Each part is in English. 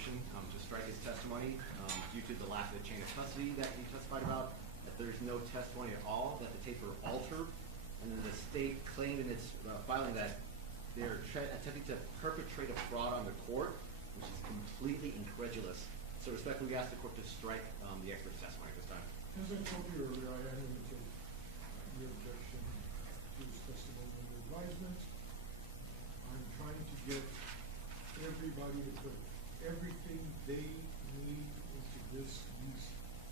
motion to strike his testimony due to the lack of the chain of custody that he testified about, that there's no testimony at all, that the tapes were altered, and then the state claimed in its filing that they're attempting to perpetrate a fraud on the court, which is completely incredulous. So respectfully, we ask the court to strike the expert's testimony at this time. As I told you earlier, I am going to take your objection to his testimony under advisement. I'm trying to get everybody to put everything they need into these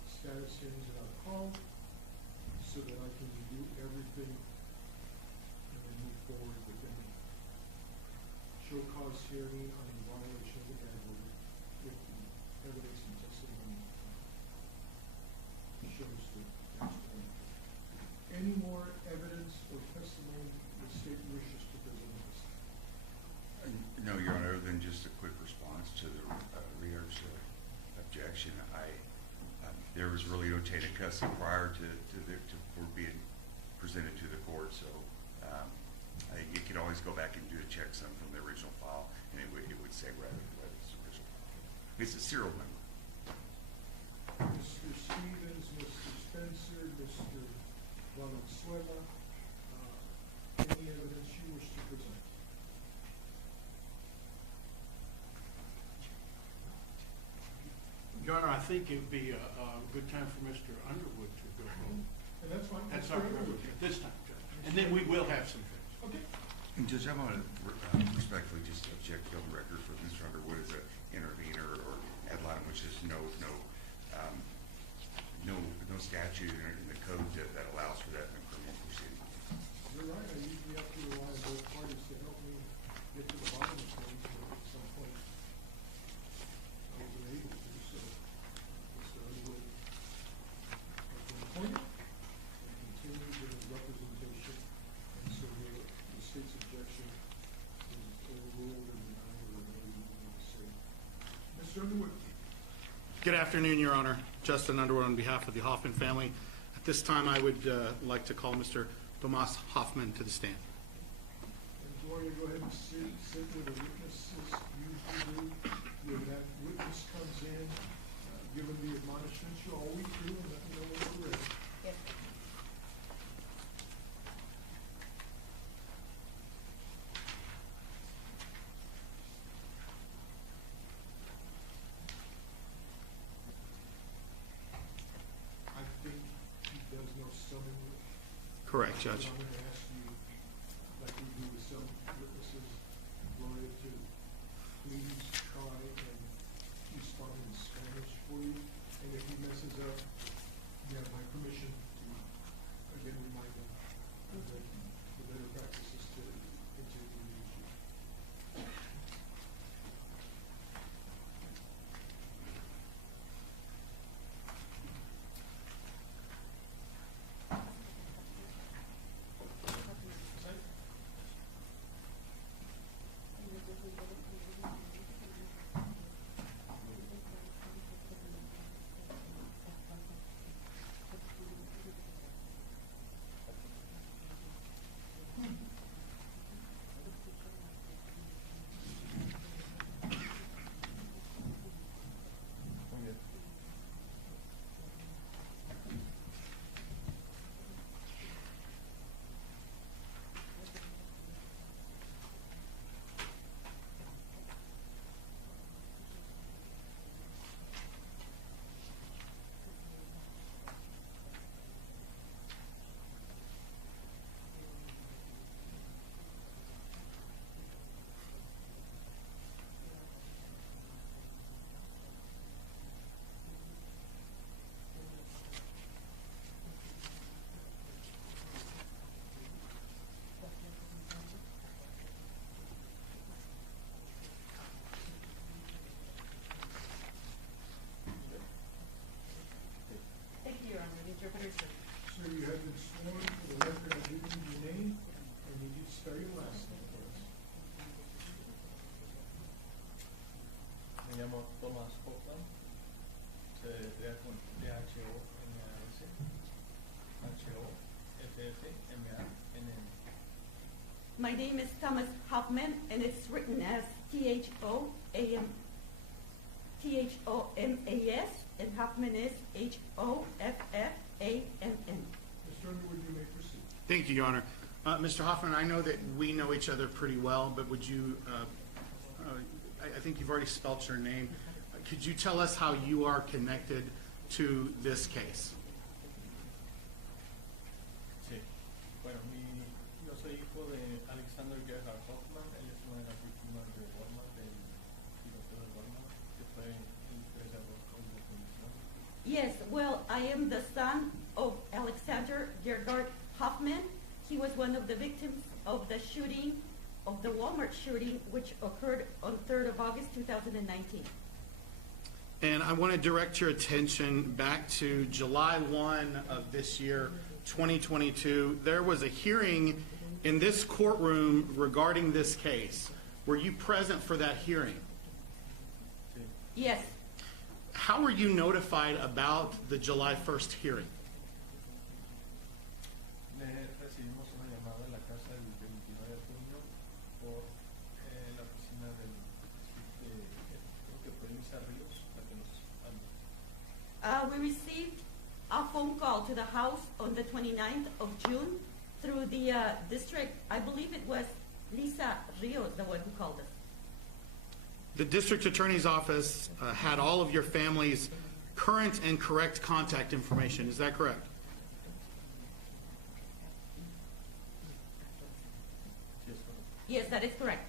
status hearings that I've called so that I can do everything and then move forward with any show cause hearing on the violation of the gag order if the evidence and testimony shows that that's correct. Any more evidence or testimony the state wishes to present at this time? No, Your Honor, other than just a quick response to the Rios objection. There was really no chain of custody prior for being presented to the court, so you could always go back and do a checksum from the original file, and it would say rather than its original file. It's a serial number. Mr. Stevens, Mr. Spencer, Mr. Valenzuela, any evidence you wish to present? Your Honor, I think it would be a good time for Mr. Underwood to go home. And that's fine. That's our privilege at this time, Judge. And then we will have some things. Okay. And Judge, I want to respectfully just object on the record for Mr. Underwood as an intervener or ad line, which is no statute in the code that allows for that in a criminal proceeding. You're right. I usually have to rely on both parties to help me get to the bottom of things, but at some point I wasn't able to. So Mr. Underwood has been appointed and continues in his representation, and so the state's objection is overruled and denied or whatever you want to say. Mr. Underwood. Good afternoon, Your Honor. Justin Underwood on behalf of the Hoffman family. At this time, I would like to call Mr. Tomas Hoffman to the stand. And Gloria, go ahead and sit where the witnesses usually do. When that witness comes in, give them the admonishments you always do and let them know when you're ready. Yes. I think he does know some English. Correct, So Judge. I'm going to ask you, like we do with some witnesses, Gloria, to please try and respond in Spanish for you. And if he messes up, you have my permission to, again, remind him that the better practice is to continue the issue. interpreter's service. Sir, you have been sworn for the record. I've given you your name, and you need to spell your last name for us. Me llamo Thomas Hoffman. Se crea con T-H-O-M-A-S. H-O-F-F-M-A-N-N. My name is Thomas Hoffman, and it's written as T-H-O-A-M. Thomas, and Hoffman is Hoffmann. Mr. Underwood, you may proceed. Thank you, Your Honor. Mr. Hoffman, I know that we know each other pretty well, but would you, I think you've already spelt your name. Could you tell us how you are connected to this case? Sí. Bueno, yo soy hijo de Alexander Gerhard Hoffman. Él es una de las víctimas de Walmart, del tiroteo de Walmart, que fue el 3 de agosto del 2019. Yes, well, I am the son of Alexander Gerhard Hoffman. He was one of the victims of the shooting, of the Walmart shooting, which occurred on 3rd of August 2019. And I want to direct your attention back to July 1 of this year, 2022. There was a hearing in this courtroom regarding this case. Were you present for that hearing? Sí. Yes, How were you notified about the July 1st hearing? Recibimos una llamada en la casa el 29 de junio por la oficina del creo que fue Luisa Ríos, la que nos habló. we received a phone call to the house on the 29th of June through the district. I believe it was Lisa Rios, the one who called us. The district attorney's office had all of your family's current and correct contact information. Is that correct? Sí, es correcto. Yes, that is correct.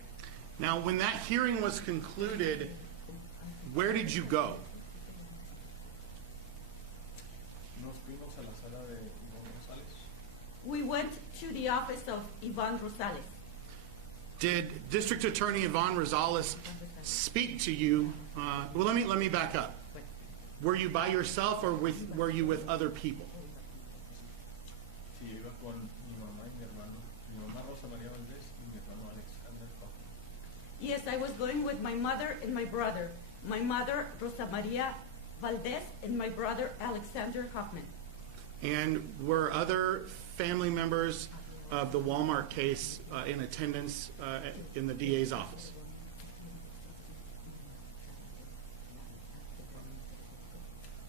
Now, when that hearing was concluded, where did you go? Nos fuimos a la sala de Ivonne Rosales. We went to the office of Yvonne Rosales. Did District Attorney Yvonne Rosales speak to you? Well, let me back up. Were you by yourself or were you with other people? Sí, yo iba con mi mamá y mi hermano. Mi mamá Rosa María Valdez y mi hermano Alexander Hoffman. Yes, I was going with my mother and my brother. My mother, Rosa Maria Valdez, and my brother, Alexander Hoffman. And were other family members of the Walmart case in attendance in the DA's office?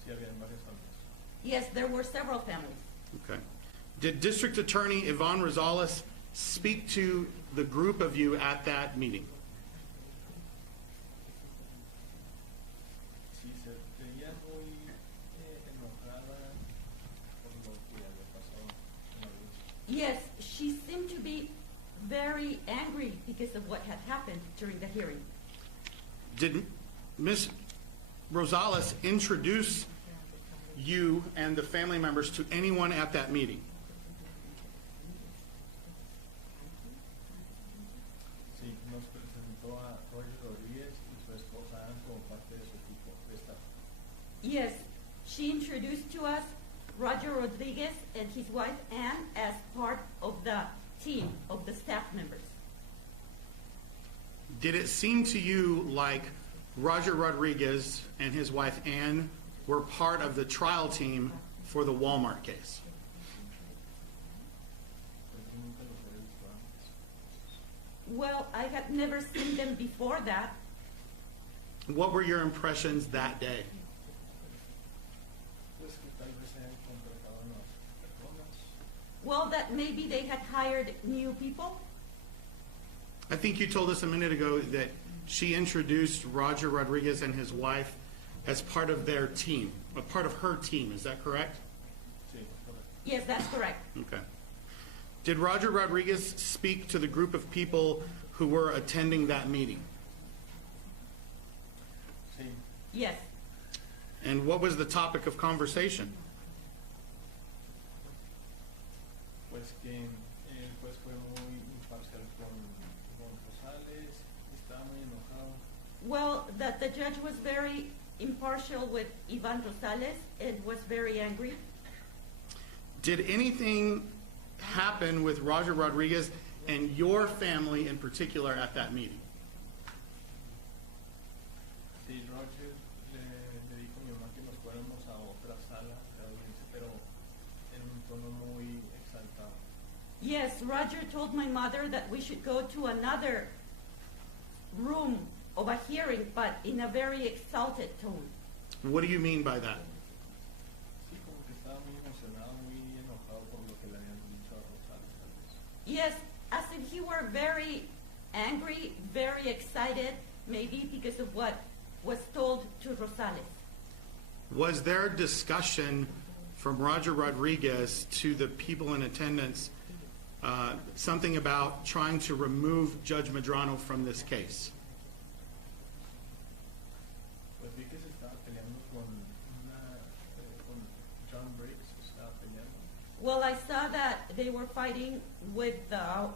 Sí, había varias familias. Yes, there were several families. Okay. Did District Attorney Yvonne Rosales speak to the group of you at that meeting? Sí, se veía muy enojada por lo que había pasado en la lucha. Yes, she seemed to be very angry because of what had happened during the hearing. Did Ms. Rosales introduce you and the family members to anyone at that meeting? Sí, nos presentó a Roger Rodríguez y su esposa Ann como parte de su equipo de staff. Yes, she introduced to us Roger Rodriguez and his wife Ann as part of the team of the staff members. Did it seem to you like Roger Rodriguez and his wife Ann were part of the trial team for the Walmart case? Pues yo nunca los había visto antes. Well, I had never seen them before that. What were your impressions that day? Pues que tal vez se hayan contratado nuevas personas. Well, that maybe they had hired new people. I think you told us a minute ago that she introduced Roger Rodriguez and his wife as part of their team, a part of her team. Is that correct? Sí, es correcto. Yes, that's correct. Okay. Did Roger Rodriguez speak to the group of people who were attending that meeting? Sí, Yes. And what was the topic of conversation? pues que el juez fue muy imparcial con Rosales, estaba muy enojado. Well, that the judge was very impartial with Ivan Rosales and was very angry. Did anything happen with Roger Rodriguez and your family in particular at that meeting? Sí, Roger le dijo a mi mamá que nos fuéramos a otra sala de audiencia, pero en un tono muy exaltado. Yes, Roger told my mother that we should go to another room of a hearing, but in a very exalted tone. What do you mean by that? Sí, como que estaba muy emocionado, muy enojado por lo que le habían dicho a Rosales, tal vez. Yes, as if he were very angry, very excited, maybe because of what was told to Rosales. Was there discussion from Roger Rodriguez to the people in attendance, something about trying to remove Judge Medrano from this case? Pues vi que se estaba peleando con John Briggs, se estaba peleando. Well, I saw that they were fighting with John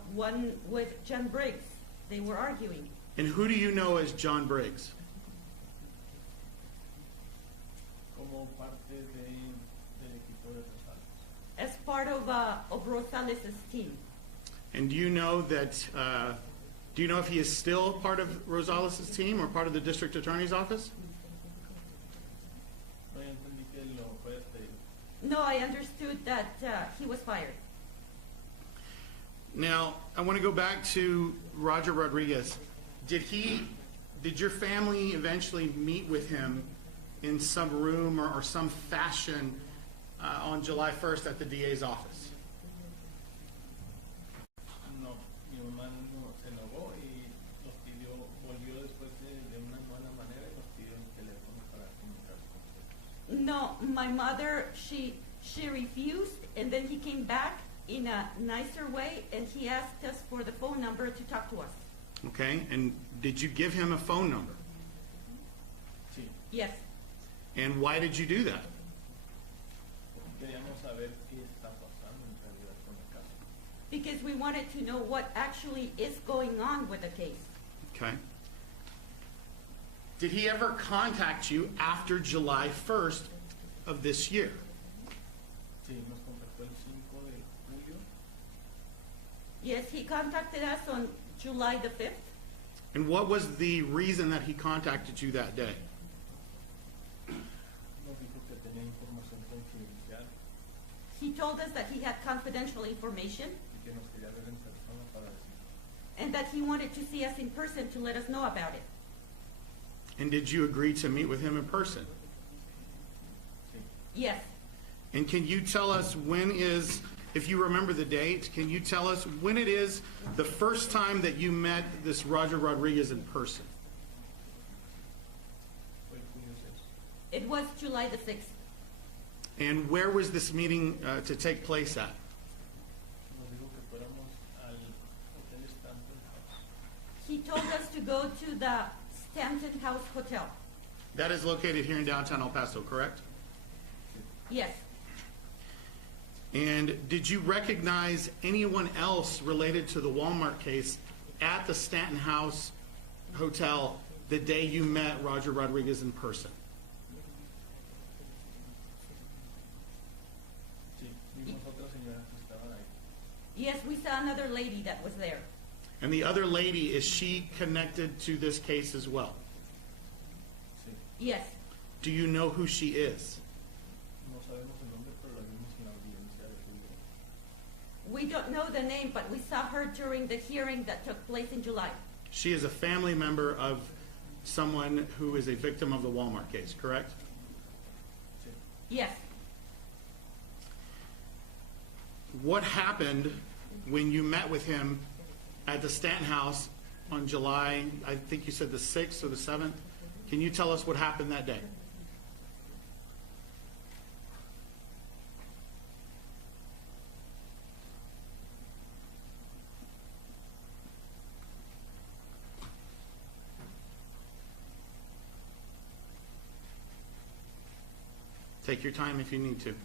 Briggs. They were arguing. And who do you know as John Briggs? Como parte del equipo de Rosales. As part of Rosales' team. And do you know that? Do you know if he is still part of Rosales' team or part of the district attorney's office? No, yo entendí que lo fue despedido. No, I understood that he was fired. Now, I want to go back to Roger Rodriguez. Did your family eventually meet with him in some room or some fashion on July 1st at the DA's office? No, mi mamá no se enojó y nos pidió, volvió después de una buena manera y nos pidió un teléfono para comunicarse con nosotros. No, my mother, she refused, and then he came back in a nicer way, and he asked us for the phone number to talk to us. Okay, and did you give him a phone number? Sí, Yes, And why did you do that? queríamos saber qué está pasando en realidad con el caso. because we wanted to know what actually is going on with the case. Okay. Did he ever contact you after July 1st of this year? Sí, nos contactó el 5 de julio. Yes, he contacted us on July the 5th. And what was the reason that he contacted you that day? Nos dijo que tenía información confidencial He told us that he had confidential information y que nos quería ver en persona para decir. and that he wanted to see us in person to let us know about it. And did you agree to meet with him in person? Sí, Yes, And can you tell us when is, if you remember the date, can you tell us when it is the first time that you met this Roger Rodriguez in person? fue julio 6. it was July the 6th. And where was this meeting to take place at? Nos dijo que fuéramos al Hotel Stanton House. He told us to go to the Stanton House Hotel. That is located here in downtown El Paso, correct? Yes, And did you recognize anyone else related to the Walmart case at the Stanton House Hotel the day you met Roger Rodriguez in person? Sí, vimos otras señoras que estaban ahí. yes, we saw another lady that was there. And the other lady, is she connected to this case as well? Sí, Yes, Do you know who she is? no sabemos el nombre, pero la vimos en la audiencia de julio. we don't know the name, but we saw her during the hearing that took place in July. She is a family member of someone who is a victim of the Walmart case, correct? Sí, Yes, What happened when you met with him at the Stanton House on July, I think you said the 6th or the 7th? Can you tell us what happened that day? Take your time if you need to.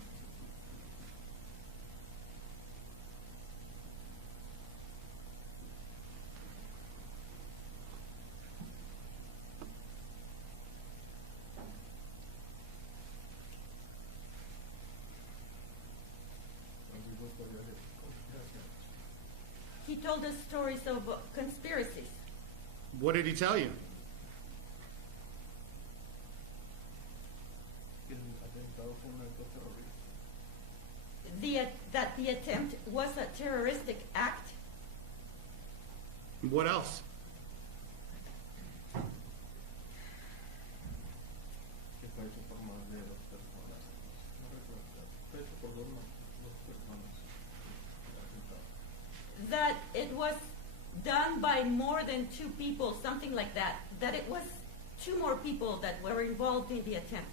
nos dijo historias de conspiraciones. he told us stories of conspiracies. What did he tell you? Que el atentado fue un acto terrorista. That the attempt was a terroristic act. What else? it was done by more than 2 people, something like that. That it was 2 more people that were involved in the attempt.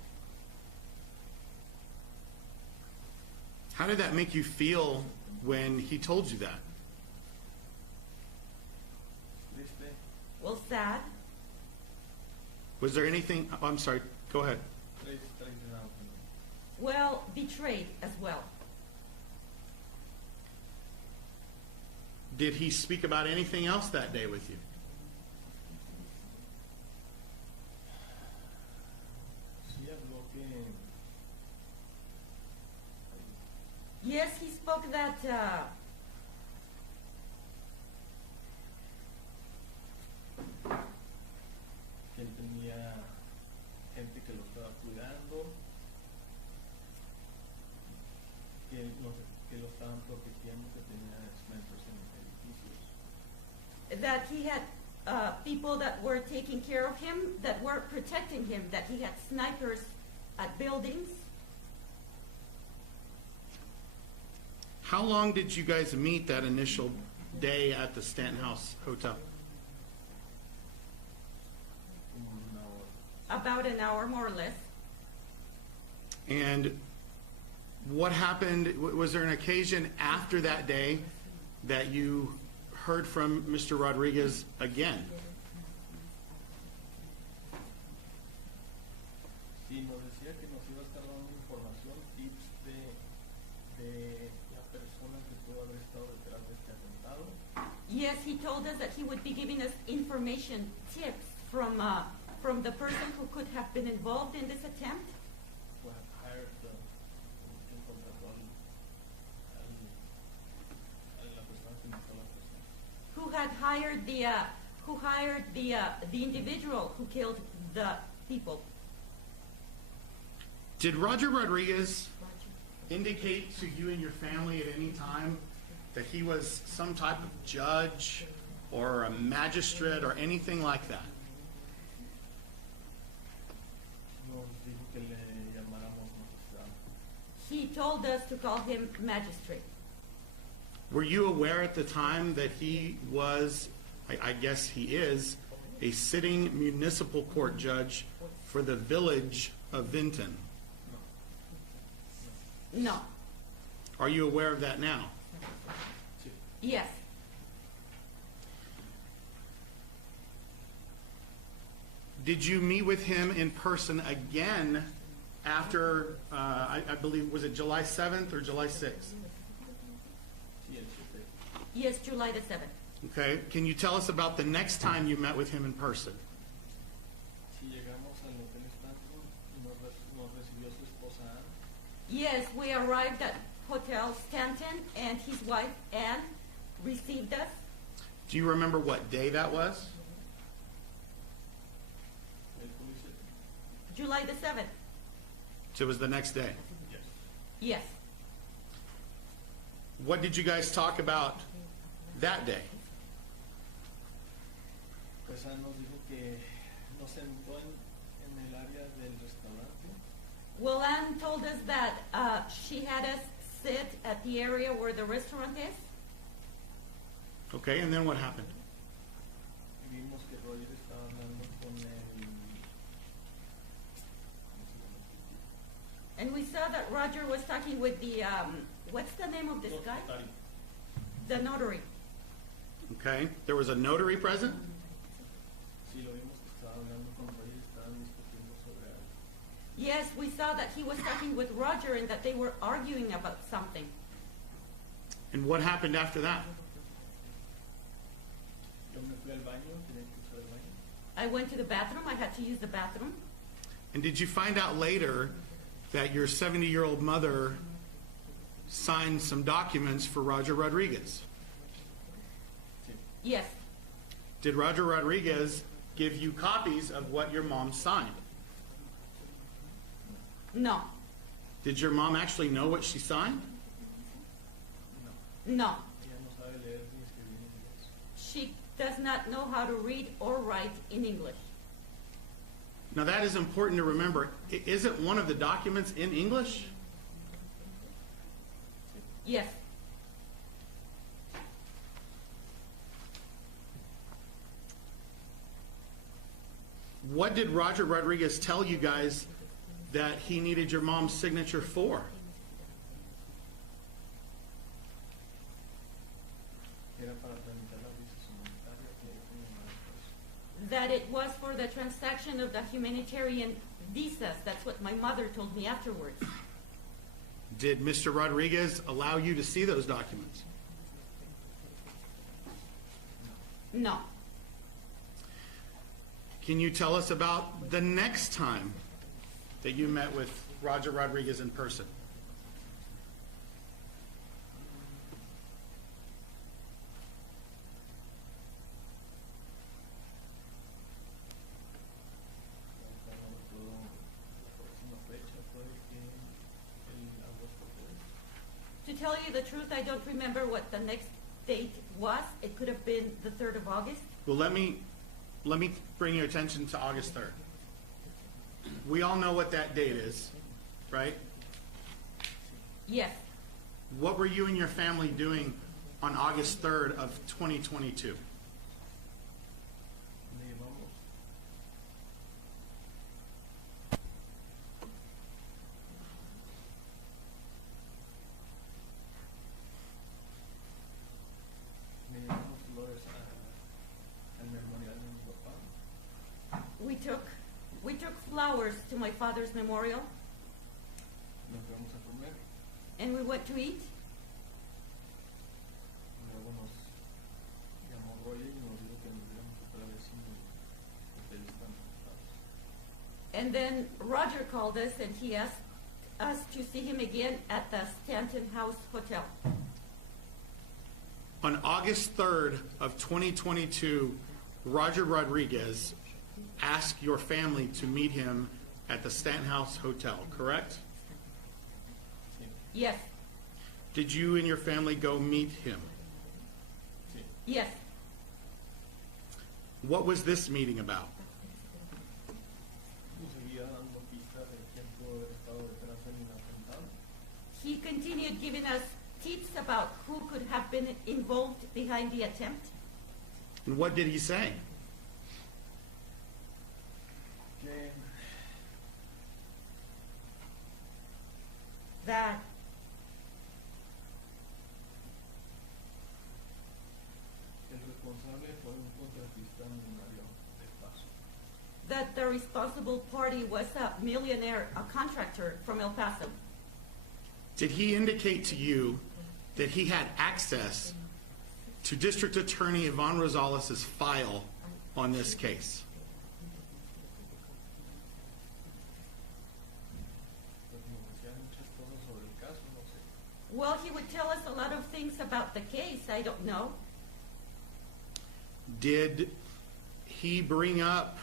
How did that make you feel when he told you that? Triste, Well, sad. Was there anything, oh, I'm sorry, go ahead. traicionado. Well, betrayed as well. Did he speak about anything else that day with you? Sí habló que Yes, he spoke that que él tenía gente que lo estaba cuidando, que lo estaban protegiendo, que tenía snipers en edificios. that he had people that were taking care of him, that were protecting him, that he had snipers at buildings. How long did you guys meet that initial day at the Stanton House Hotel? Como una hora. About an hour, more or less. And what happened, was there an occasion after that day that you heard from Mr. Rodriguez again? Sí, nos decía que nos iba a estar dando información, tips de la persona que pudo haber estado detrás de este atentado. Yes, he told us that he would be giving us information, tips from the person who could have been involved in this attempt, Who had hired quien contrató a la persona que mató a la persona. who had hired the individual who killed the people. Did Roger Rodriguez indicate to you and your family at any time that he was some type of judge or a magistrate or anything like that? Nos dijo que le llamáramos magistrado. He told us to call him magistrate. Were you aware at the time that he was, I guess he is, a sitting municipal court judge for the village of Vinton? No. Are you aware of that now? Sí. Yes. Did you meet with him in person again after, I believe, was it July 7th or July 6th? Sí, el 7. Yes, July the 7th. Okay. Can you tell us about the next time you met with him in person? Sí, llegamos al hotel Stanton y nos recibió su esposa Anne. Yes, we arrived at Hotel Stanton, and his wife Anne received us. Do you remember what day that was? El policía. July the 7th. So it was the next day. Yes. Yes. What did you guys talk about that day? Pues Anne nos dijo que nos sentó en el área del restaurante. Well, Anne told us that she had us sit at the area where the restaurant is. Okay, and then what happened? Y vimos que Roger estaba hablando con el... And we saw that Roger was talking with the, what's the name of this guy? Notario. The notary. Okay, there was a notary present? Sí, lo vimos que estaba hablando con Roger y estaban discutiendo sobre algo. Yes, we saw that he was talking with Roger and that they were arguing about something. And what happened after that? Yo me fui al baño, tenía que usar el baño. I went to the bathroom. I had to use the bathroom. And did you find out later that your 70-year-old mother signed some documents for Roger Rodriguez? Sí. Yes. Did Roger Rodriguez give you copies of what your mom signed? No. Did your mom actually know what she signed? No. No. Ella no sabe leer ni escribir en inglés. She does not know how to read or write in English. Now that is important to remember. Isn't one of the documents in English? Yes. What did Roger Rodriguez tell you guys that he needed your mom's signature for? Era para tramitar las visas humanitarias que yo tenía más después. That it was for the transaction of the humanitarian visas. That's what my mother told me afterwards. Did Mr. Rodriguez allow you to see those documents? No. Can you tell us about the next time that you met with Roger Rodriguez in person? Ahorita no recuerdo la próxima fecha, fue que el agosto fue. To tell you the truth, I don't remember what the next date was. It could have been the 3rd of August. Well, let me bring your attention to August 3rd. We all know what that date is, right? Yes. What were you and your family doing on August 3rd of 2022? Me llevamos. Me llevamos flores al memorial de mi papá. We took flowers to my father's memorial, Nos fuimos a comer. and we went to eat. Luego nos llamó Roger y nos dijo que nos viéramos otra vez en el hotel Stanton. And then Roger called us, and he asked us to see him again at the Stanton House Hotel. On August 3rd of 2022, Roger Rodriguez asked your family to meet him at the Stanton House Hotel, correct? Sí, Yes. Did you and your family go meet him? sí. Yes. What was this meeting about? Y seguía dando pistas de quién pudo haber estado detrás del atentado. He continued giving us tips about who could have been involved behind the attempt. And what did he say? Que That el responsable fue un contratista millonario de paso. that the responsible party was a millionaire, a contractor from El Paso. Did he indicate to you that he had access to District Attorney Yvonne Rosales' file on this case? Pues nos decía muchas cosas sobre el caso, no sé. Well, he would tell us a lot of things about the case. I don't know. Did he bring up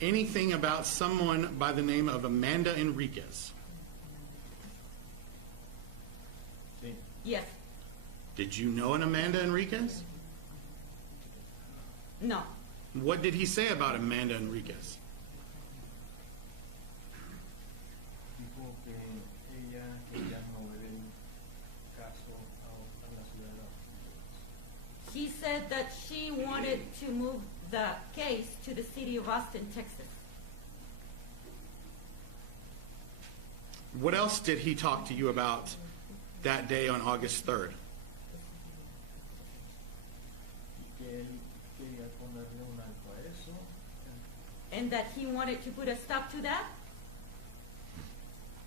anything about someone by the name of Amanda Enriquez? Sí, Yes. Did you know an Amanda Enriquez? No. What did he say about Amanda Enriquez? dijo que ella quería mover el caso a la ciudad de Austin. He said that she wanted to move the case to the city of Austin, Texas. What else did he talk to you about that day on August 3rd? Y que él quería ponerle un alto a eso. And that he wanted to put a stop to that.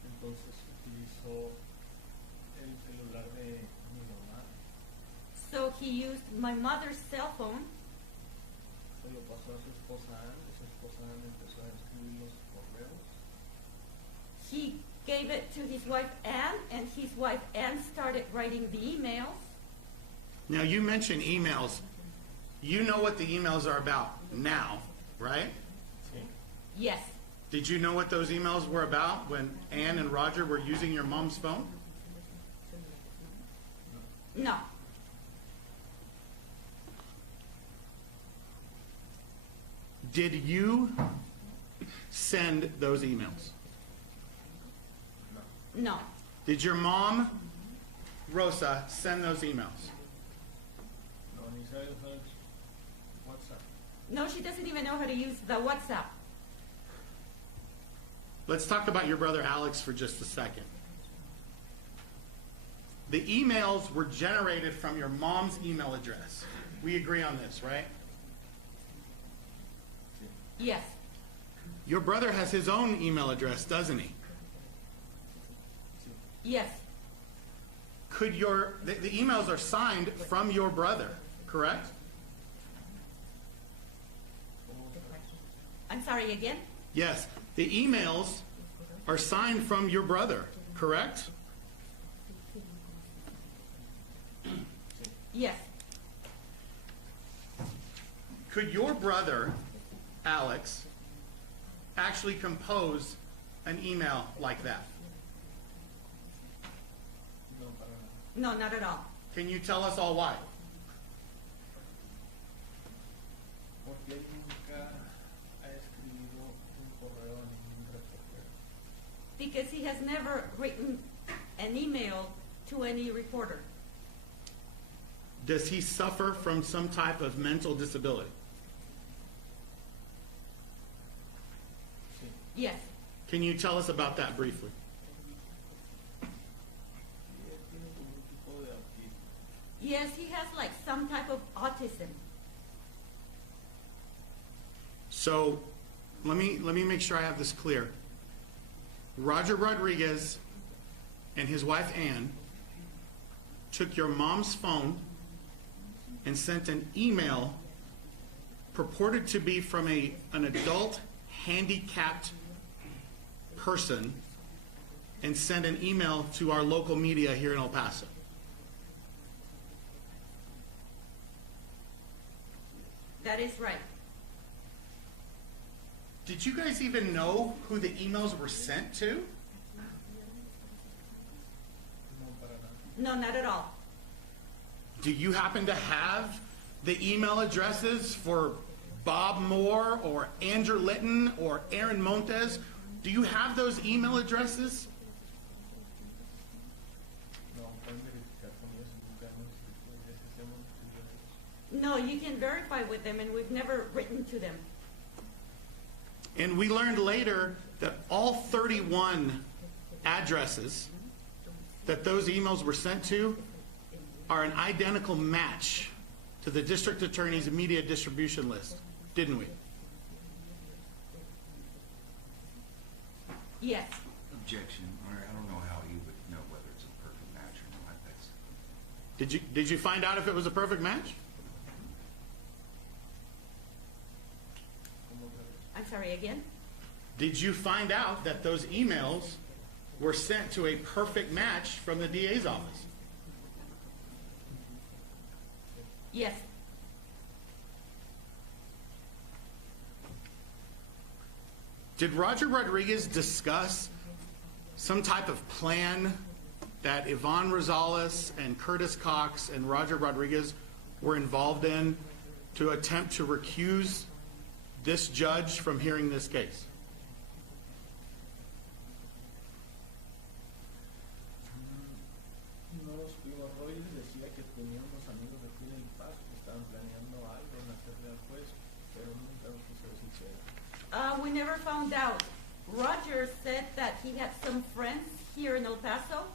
Entonces utilizó el celular de mi mamá, So he used my mother's cell phone. se lo pasó a su esposa Ann, y su esposa Ann empezó a escribir los correos. He gave it to his wife Ann, and his wife Ann started writing the emails. Now, you mentioned emails. You know what the emails are about now, right? Sí, Yes. Did you know what those emails were about when Ann and Roger were using your mom's phone? No. Did you send those emails? No. Did your mom, Rosa, send those emails? no, ni sabe usar WhatsApp. No, she doesn't even know how to use the WhatsApp. Let's talk about your brother Alex for just a second. The emails were generated from your mom's email address. We agree on this, right? Yes. Your brother has his own email address, doesn't he? Yes. Could the emails are signed from your brother, correct? I'm sorry, again? Yes. The emails are signed from your brother, correct? Yes. Could your brother, Alex, actually compose an email like that? No, para nada. No, not at all. Can you tell us all why? Porque él nunca ha escrito un correo a ningún reportero. Because he has never written an email to any reporter. Does he suffer from some type of mental disability? Sí. Yes. Can you tell us about that briefly? Y él tiene como un tipo de autismo. Yes, he has like some type of autism. So let me make sure I have this clear. Roger Rodriguez and his wife Ann took your mom's phone and sent an email purported to be from an adult handicapped person and sent an email to our local media here in El Paso. That is right. Did you guys even know who the emails were sent to? No, para nada. No, not at all. Do you happen to have the email addresses for Bob Moore or Andrew Litton or Aaron Montes? Do you have those email addresses? No, pueden verificar con ellos, nunca hemos escrito, ya se hemos escrito a ellos. No, you can verify with them, and we've never written to them. And we learned later that all 31 addresses that those emails were sent to are an identical match to the district attorney's media distribution list, didn't we? Yes. Objection. I don't know how he would know whether it's a perfect match or not. That's, Did you find out if it was a perfect match? Como otra vez. I'm sorry, again? Did you find out that those emails were sent to a perfect match from the DA's office? Yes. Did Roger Rodriguez discuss some type of plan that Yvonne Rosales and Curtis Cox and Roger Rodriguez were involved in to attempt to recuse this judge from hearing this case? No nos fuimos. Roy decía que tenía unos amigos aquí en El Paso que estaban planeando algo en hacerle al juez, pero nunca nos quiso decir qué era. We never found out. Roger said that he had some friends here in El Paso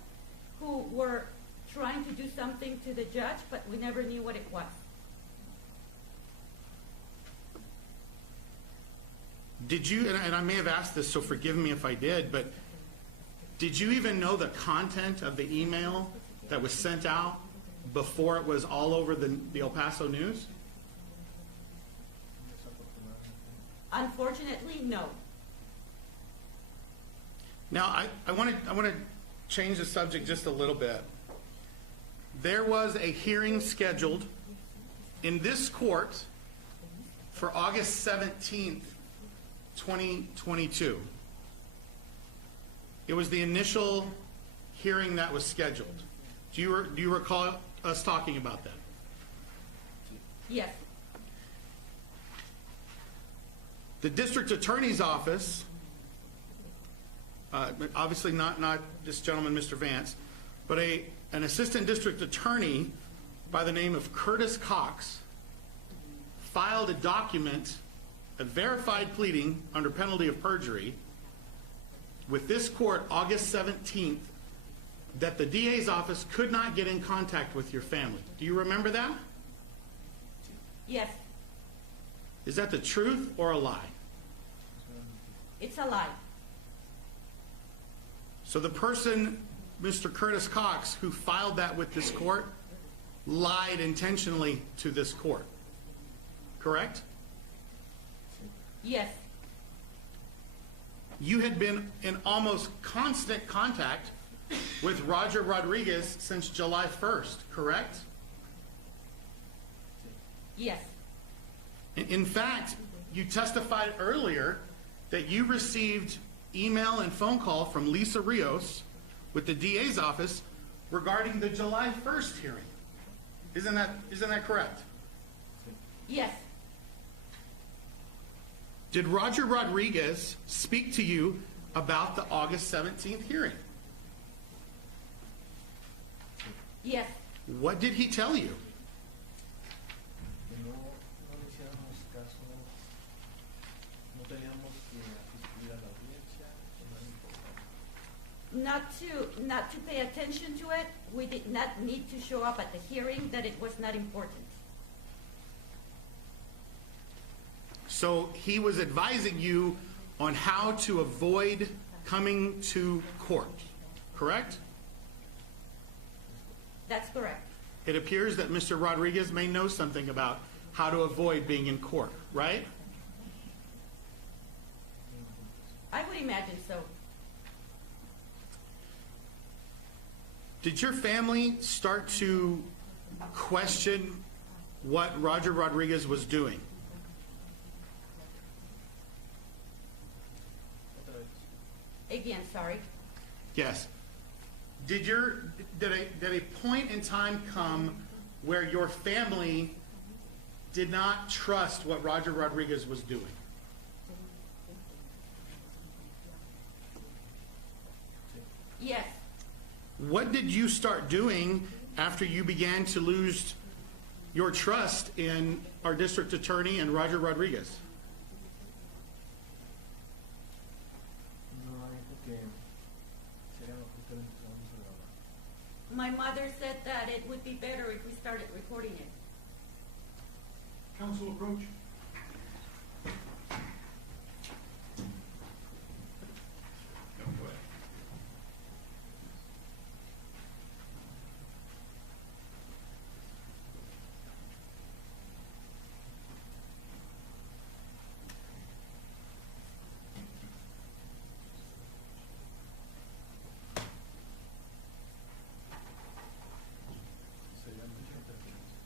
who were trying to do something to the judge, but we never knew what it was. Did you, and I may have asked this, so forgive me if I did, but did you even know the content of the email that was sent out before it was all over the El Paso news? Desafortunadamente. Unfortunately, no. Now, I want to change the subject just a little bit. There was a hearing scheduled in this court for August 17th, 2022. It was the initial hearing that was scheduled. Do you recall us talking about that? Yes. The district attorney's office, obviously not this gentleman, Mr. Vance, but an assistant district attorney by the name of Curtis Cox filed a document, a verified pleading under penalty of perjury with this court August 17th that the DA's office could not get in contact with your family. Do you remember that? Yes, Is that the truth or a lie? it's a lie. So the person, Mr. Curtis Cox, who filed that with this court, lied intentionally to this court. Correct? Yes, You had been in almost constant contact with Roger Rodriguez since July 1st, correct? yes, In fact, you testified earlier that you received email and phone call from Lisa Rios with the DA's office regarding the July 1st hearing. Isn't that correct? yes, Did Roger Rodriguez speak to you about the August 17th hearing? yes. What did he tell you? Que no le hiciéramos caso, no teníamos que asistir a la audiencia, no era importante. Not to pay attention to it. We did not need to show up at the hearing, that it was not important. So he was advising you on how to avoid coming to court, correct? That's correct. It appears that Mr. Rodriguez may know something about how to avoid being in court, right? I would imagine so. Did your family start to question what Roger Rodriguez was doing? Otra vez. Again, sorry. Yes. Did a point in time come where your family did not trust what Roger Rodriguez was doing? Yes, What did you start doing after you began to lose your trust in our district attorney and Roger Rodriguez? No, dijo que sería mejor que lo empezáramos a grabar. my mother said that it would be better if we started recording it. Council approach? Sería mucha interferencia.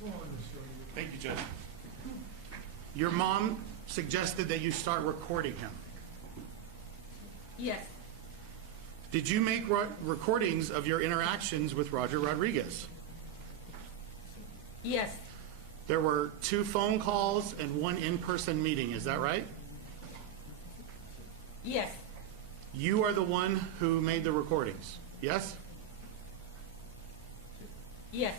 Go on, Mr. O'Neill. Thank you, Judge. Your mom suggested that you start recording him. Yes, Did you make recordings of your interactions with Roger Rodriguez? yes, There were 2 phone calls and 1 in-person meeting, is that right? yes, You are the one who made the recordings, yes? yes,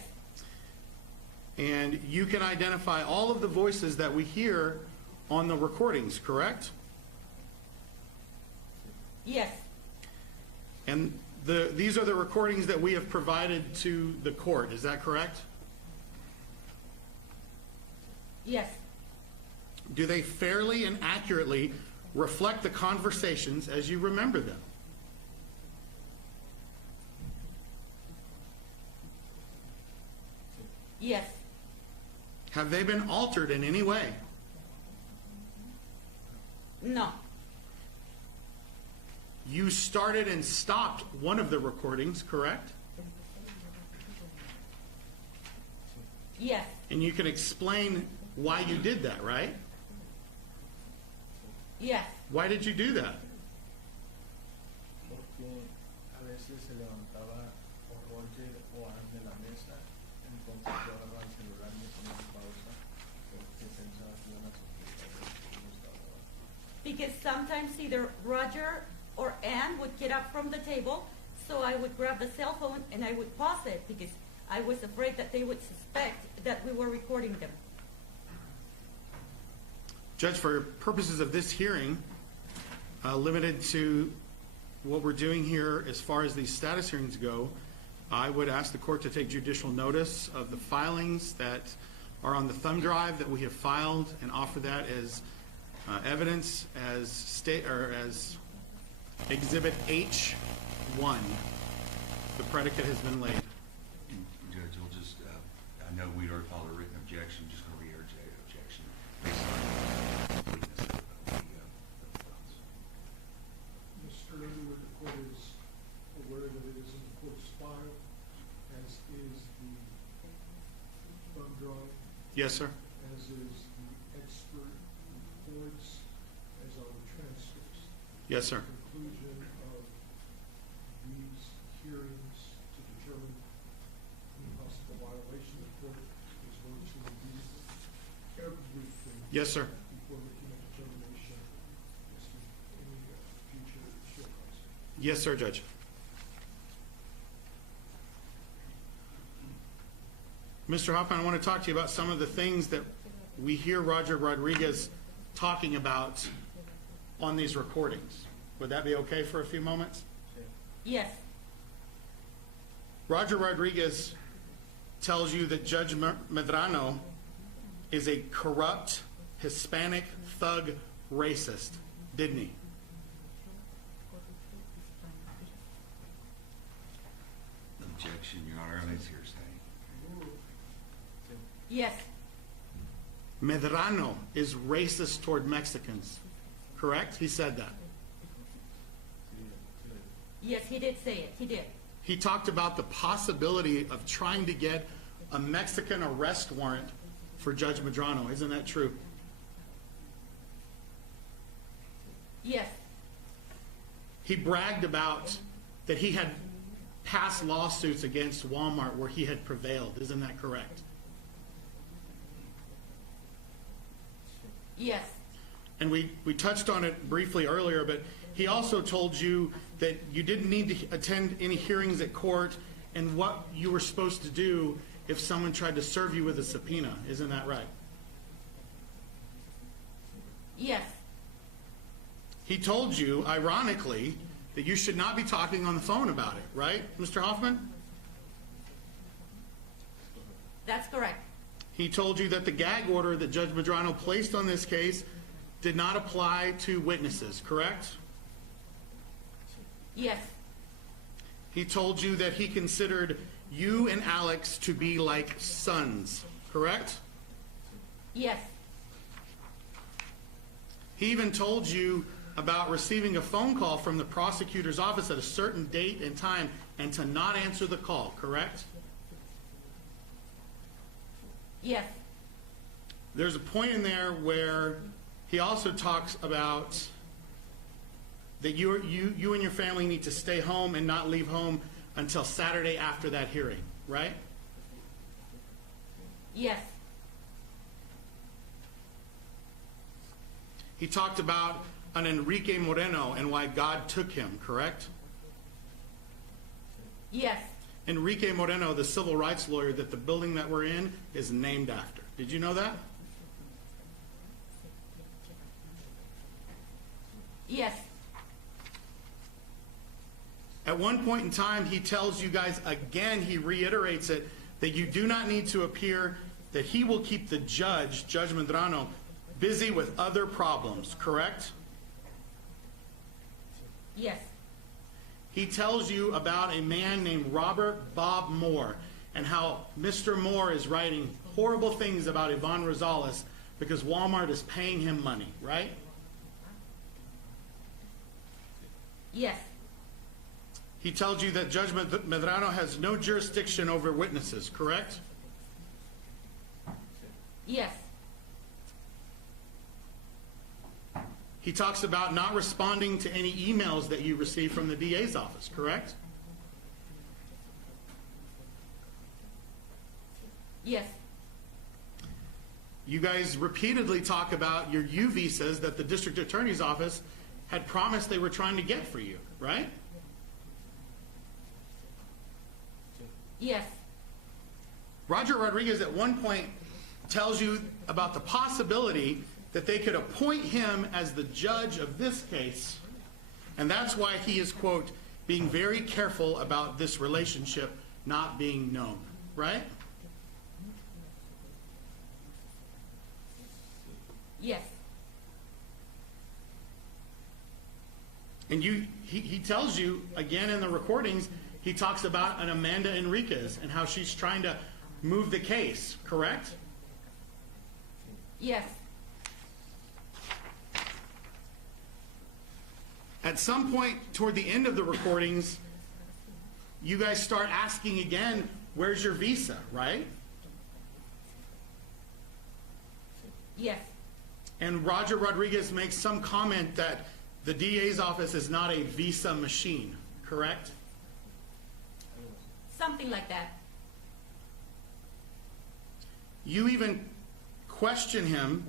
And you can identify all of the voices that we hear on the recordings, correct? yes, And these are the recordings that we have provided to the court, is that correct? yes, Do they fairly and accurately reflect the conversations as you remember them? yes, Have they been altered in any way? no, You started and stopped one of the recordings, correct? yes, And you can explain why you did that, right? yes, Why did you do that? Porque a veces se levantaba o Roger o Ann de la mesa, entonces yo agarraba el celular y me ponía en pausa porque se sometimes either Roger or Ann would get up from the table, so I would grab the cell phone and I would pause it because I was afraid that they would suspect that we were recording them. Judge, for purposes of this hearing, limited to what we're doing here as far as these status hearings go, I would ask the court to take judicial notice of the filings that are on the thumb drive that we have filed and offer that as evidence as Exhibit H1. The predicate has been laid. Judge, we'll just, I know we'd already filed a written objection, just going to reiterate the objection based on the completeness of the funds. Mr. Underwood, the court is aware that it is in the court's file, as is the thumb drive, Yes, sir. as is the expert reports, as are the transcripts. Yes, sir. Conclusion of these hearings to determine any possible violation, the court is going to review everything. Yes, sir. Before making a determination as to any future shortcuts. Yes, sir, Judge. Mr. Hoffman, I want to talk to you about some of the things that we hear Roger Rodriguez talking about on these recordings. Would that be okay for a few moments? Yes, Roger Rodriguez tells you that Judge Medrano is a corrupt, Hispanic, thug, racist, didn't he? Objection, Your Honor, on his hearsay. yes, Medrano is racist toward Mexicans, correct? He said that. yes, he did say it, he did. He talked about the possibility of trying to get a Mexican arrest warrant for Judge Medrano. Isn't that true? Yes, He bragged about that he had past lawsuits against Walmart where he had prevailed. Isn't that correct? yes, And we touched on it briefly earlier, but he also told you that you didn't need to attend any hearings at court and what you were supposed to do if someone tried to serve you with a subpoena. Isn't that right? yes, He told you, ironically, that you should not be talking on the phone about it, right, Mr. Hoffman? that's correct. He told you that the gag order that Judge Medrano placed on this case did not apply to witnesses, correct? Yes, He told you that he considered you and Alex to be like sons, correct? yes, He even told you about receiving a phone call from the prosecutor's office at a certain date and time and to not answer the call, correct? yes, There's a point in there where he also talks about that you and your family need to stay home and not leave home until Saturday after that hearing, right? yes, He talked about an Enrique Moreno and why God took him, correct? yes, Enrique Moreno, the civil rights lawyer that the building that we're in is named after. Did you know that? yes, At one point in time, he tells you guys again, he reiterates it, that you do not need to appear, that he will keep the judge, Judge Medrano, busy with other problems, correct? yes, He tells you about a man named Robert Bob Moore and how Mr. Moore is writing horrible things about Ivan Rosales because Walmart is paying him money, right? yes, He tells you that Judge Medrano has no jurisdiction over witnesses, correct? yes, He talks about not responding to any emails that you receive from the DA's office, correct? yes, You guys repeatedly talk about your U visas that the district attorney's office had promised they were trying to get for you, right? Yes. Roger Rodriguez at one point tells you about the possibility that they could appoint him as the judge of this case, and that's why he is, quote, being very careful about this relationship not being known, right? Yes. And he tells you, again in the recordings, he talks about an Amanda Enriquez and how she's trying to move the case, correct? Yes. At some point toward the end of the recordings, you guys start asking again, where's your visa, right? Yes. And Roger Rodriguez makes some comment that the DA's office is not a visa machine, correct? Something like that. You even question him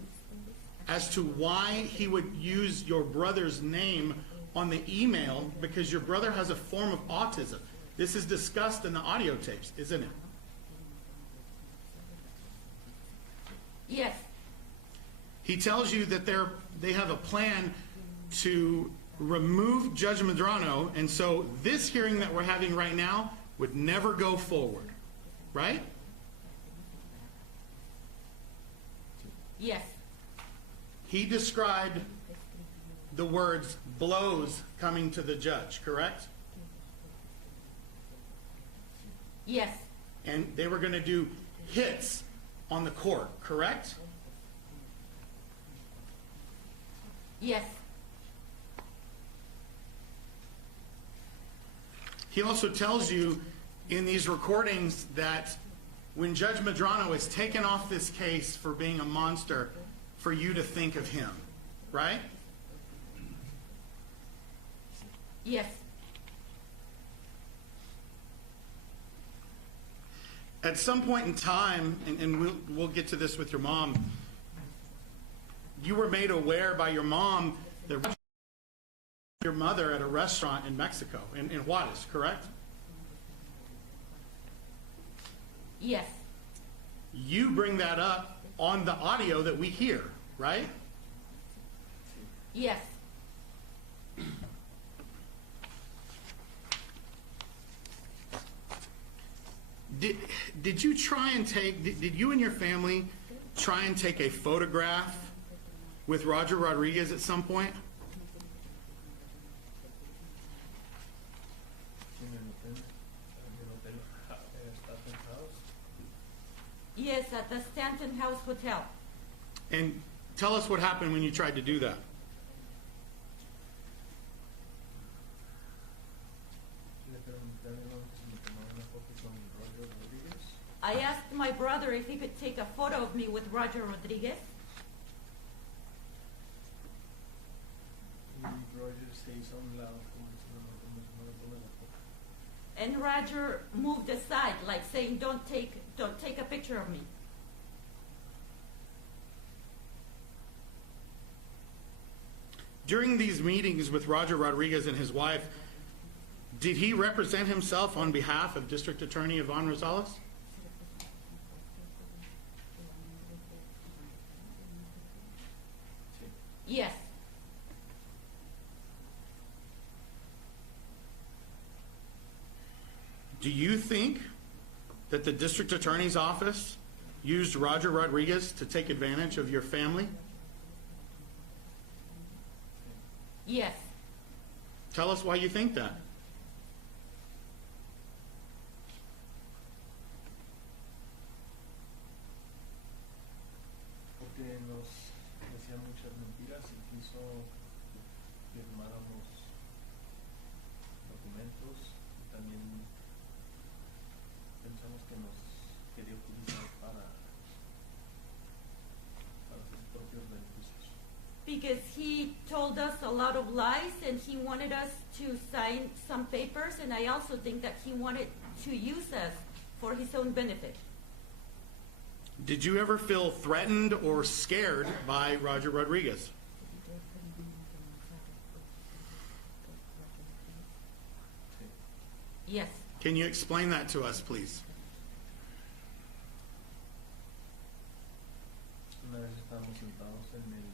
as to why he would use your brother's name on the email, because your brother has a form of autism. This is discussed in the audio tapes, isn't it? Yes. He tells you that they have a plan to remove Judge Medrano, and so this hearing that we're having right now would never go forward, right? Yes. He described the words blows coming to the judge, correct? Yes. And they were going to do hits on the court, correct? Yes. He also tells you in these recordings that when Judge Medrano is taken off this case for being a monster, for you to think of him, right? Yes. At some point in time, and we'll get to this with your mom, you were made aware by your mom that your mother at a restaurant in Mexico, in Juarez, correct? Yes. You bring that up on the audio that we hear, right? Yes. Did you try and did you and your family try and take a photograph with Roger Rodriguez at some point? Yes, at the Stanton House Hotel. And tell us what happened when you tried to do that. I asked my brother if he could take a photo of me with Roger Rodriguez. And Roger moved aside, like saying, don't take a picture of me. During these meetings with Roger Rodriguez and his wife, did he represent himself on behalf of District Attorney Yvonne Rosales? Yes. Do you think that the District Attorney's office used Roger Rodriguez to take advantage of your family? Yes. Tell us why you think that. Because he told us a lot of lies and he wanted us to sign some papers, and I also think that he wanted to use us for his own benefit. Did you ever feel threatened or scared by Roger Rodriguez? Yes. Can you explain that to us, please? Una vez estábamos sentados en el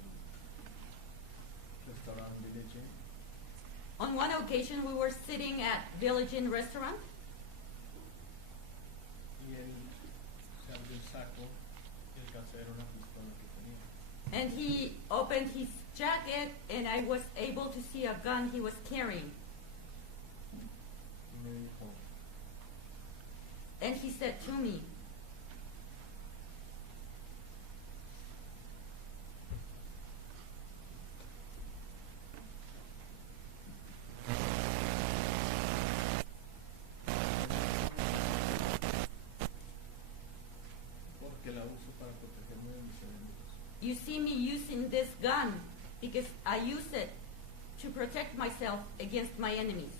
restaurante Village Inn, On one occasion, we were sitting at Village Inn restaurant, y él se abrió el saco y alcancé a ver una pistola que tenía. and he opened his jacket, and I was able to see a gun he was carrying. Y me dijo, And he said to me, porque la uso para protegerme de mis enemigos. you see me using this gun because I use it to protect myself against my enemies.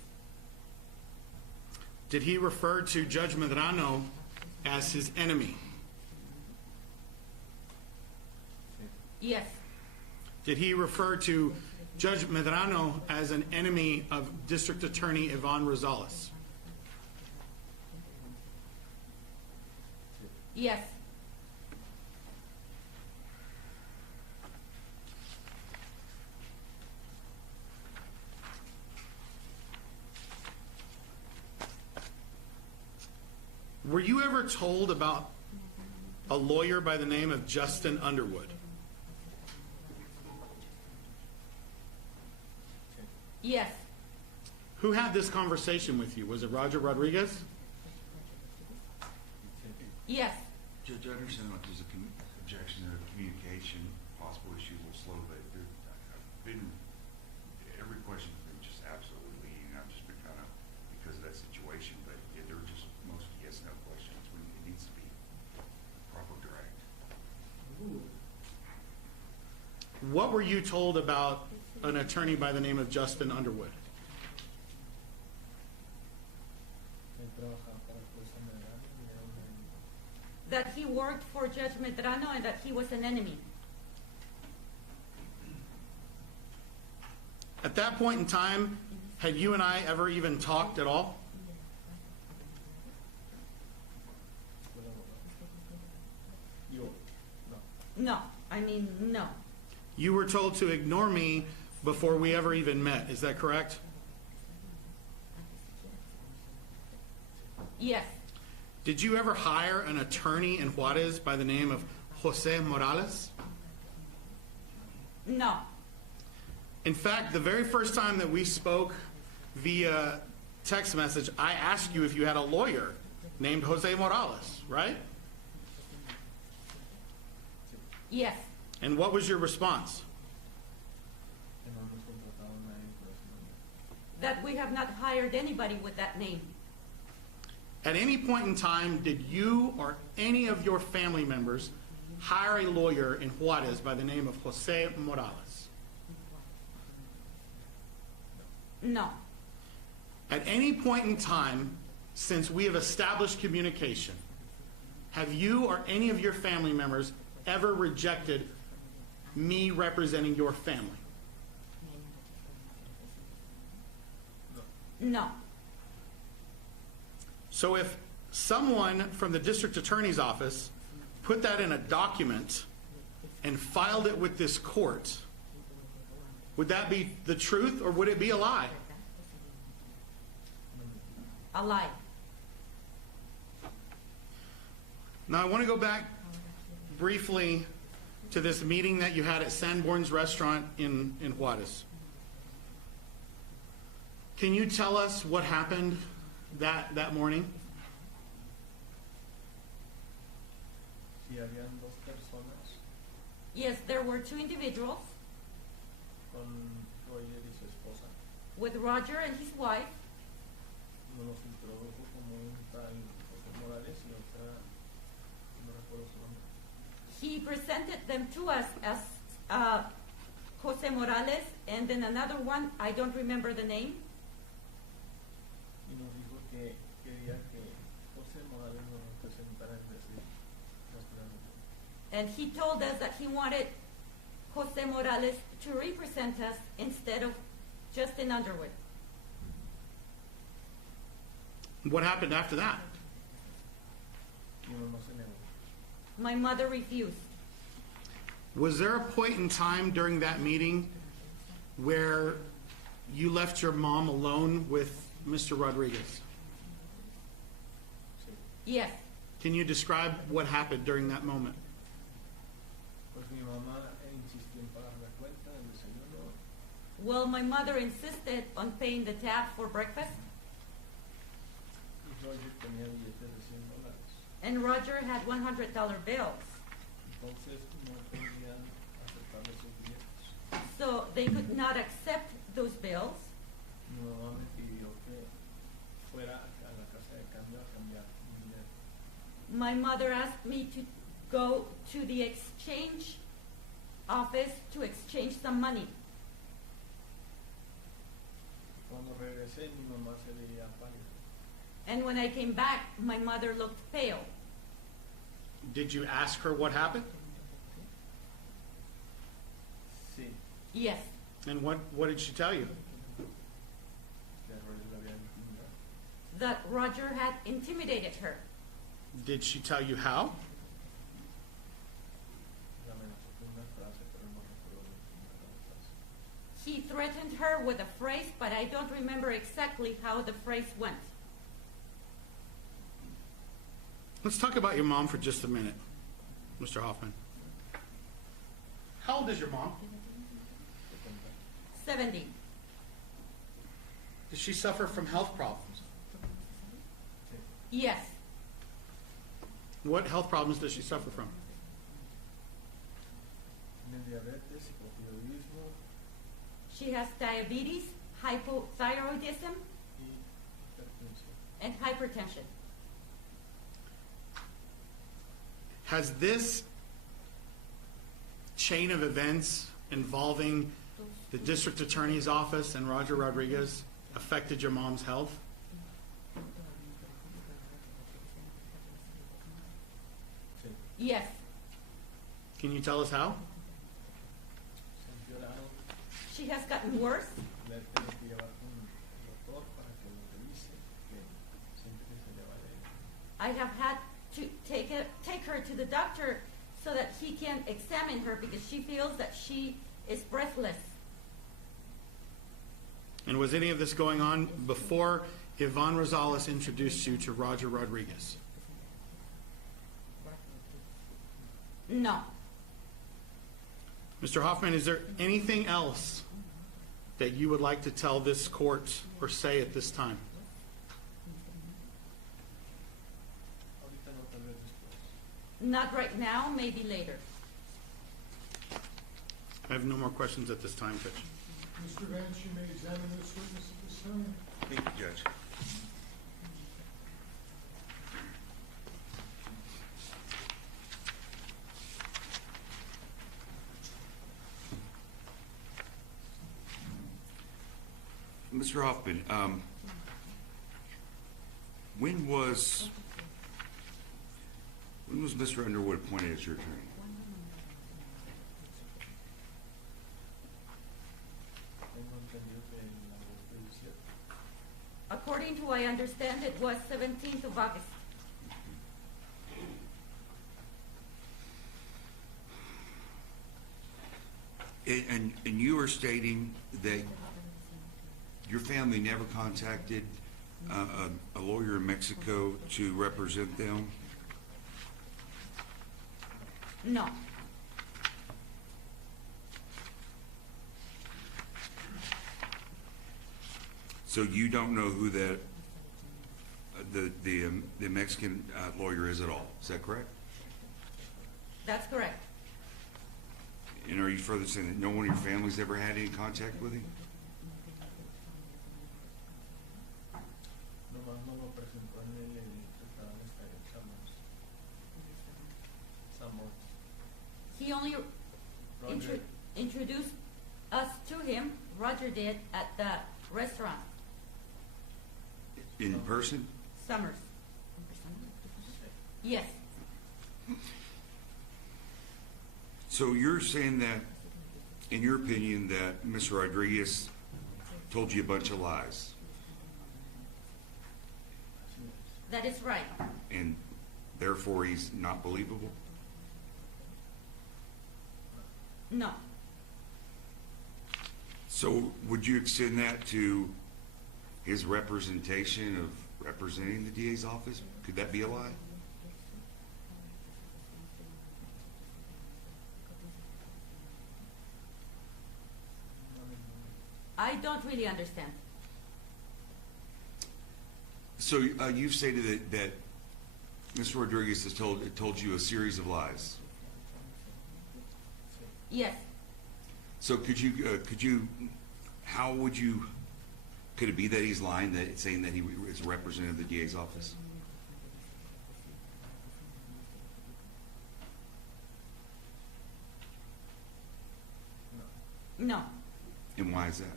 Did he refer to Judge Medrano as his enemy? Sí. Yes. Did he refer to Judge Medrano as an enemy of District Attorney Yvonne Rosales? Yes. Were you ever told about a lawyer by the name of Justin Underwood? Yes. Who had this conversation with you? Was it Roger Rodriguez? Sí. Yes. Judge, I understand that there's a objection to communication, possible issues will slow, but I've been, every question's been just absolutely leading. I've just been kind of, because of that situation, but yeah, they're just most yes, no questions when it needs to be proper direct. What were you told about an attorney by the name of Justin Underwood? Él trabajaba para la Fuerza Federal y era un enemigo. That he worked for Judge Medrano and that he was an enemy. At that point in time, had you and I ever even talked at all? Fue la abogada. Yo, no. No. I mean, no. You were told to ignore me before we ever even met. Is that correct? Yes. Did you ever hire an attorney in Juarez by the name of Jose Morales? No. In fact, the very first time that we spoke via text message, I asked you if you had a lawyer named Jose Morales, right? Yes. And what was your response? Que no hemos contratado a nadie por ese nombre. That we have not hired anybody with that name. At any point in time, did you or any of your family members hire a lawyer in Juarez by the name of Jose Morales? No. At any point in time, since we have established communication, have you or any of your family members ever rejected me representing your family? No. So if someone from the district attorney's office put that in a document and filed it with this court, would that be the truth or would it be a lie? A lie. Now I want to go back briefly to this meeting that you had at Sanborn's restaurant in Juarez. Can you tell us what happened that morning? Sí, habían dos personas Yes, there were two individuals con Roger y su esposa. with Roger and his wife. Uno nos introdujo como un tal José Morales y otra, no recuerdo su nombre. He presented them to us as Jose Morales, and then another one, I don't remember the name. Y nos dijo que quería que José Morales nos representara en decir And he told us that he wanted Jose Morales to represent us instead of Justin Underwood. What happened after that? Mi mamá se negó. My mother refused. Was there a point in time during that meeting where you left your mom alone with Mr. Rodriguez? Sí. Yes. Can you describe what happened during that moment? Pues mi mamá insistió en pagar la cuenta del desayuno. Well, my mother insisted on paying the tab for breakfast, Y Roger tenía billetes de $100. and Roger had $100 bills. Entonces no podían aceptar esos billetes. So they could not accept those bills. Mi mamá me pidió que fuera a la casa de cambio a cambiar mi dinero. My mother asked me to go to the exchange office to exchange some money. Cuando regresé, mi mamá se veía pálida. And when I came back, my mother looked pale. Did you ask her what happened? Sí, Yes. And what did she tell you? que a Roger la habían intimidado. That Roger had intimidated her. Did she tell you how? La amenazó con una frase, pero no recuerdo bien la frase. He threatened her with a phrase, but I don't remember exactly how the phrase went. Let's talk about your mom for just a minute, Mr. Hoffman. How old is your mom? 70. Does she suffer from health problems? Sí. Yes. What health problems does she suffer from? Tiene diabetes, hipotiroidismo She has diabetes, hypothyroidism, y hipertensión. and hypertension. Has this chain of events involving the district attorney's office and Roger Rodriguez affected your mom's health? Sí. Yes. Can you tell us how? Se ha empeorado. She has gotten worse. La he tenido que llevar con el doctor para que lo revise, que siempre que se le va de ella. I have had to take her to the doctor so that he can examine her because she feels that she is breathless. And was any of this going on before Yvonne Rosales introduced you to Roger Rodriguez? No. Mr. Hoffman, is there anything else that you would like to tell this court or say at this time? Ahorita no, tal vez después. Not right now, maybe later. I have no more questions at this time, Judge. Mr. Vance, you may examine this witness at this time. Thank you, Judge. Mr. Hoffman, when was Mr. Underwood appointed as your attorney? Tengo entendido que en agosto 17. According to what I understand, it was 17th of August. And you are stating that your family never contacted a lawyer in Mexico to represent them? No. So you don't know who the Mexican lawyer is at all? Is that correct? That's correct. And are you further saying that no one in your family's ever had any contact with him? Nomás no lo presentó en el restaurante Samos. He only Roger. introduced us to him, Roger did, at the restaurant, In person? Summers. Yes. So you're saying that, in your opinion, that Mr. Rodriguez told you a bunch of lies? That is right. And therefore he's not believable? No. So would you extend that to his representation of representing the DA's office? Could that be a lie? I don't really understand. So you've stated that Mr. Rodriguez has told you a series of lies. Yes. So could it be that he's lying, saying that he is a representative of the DA's office? No. And why is that?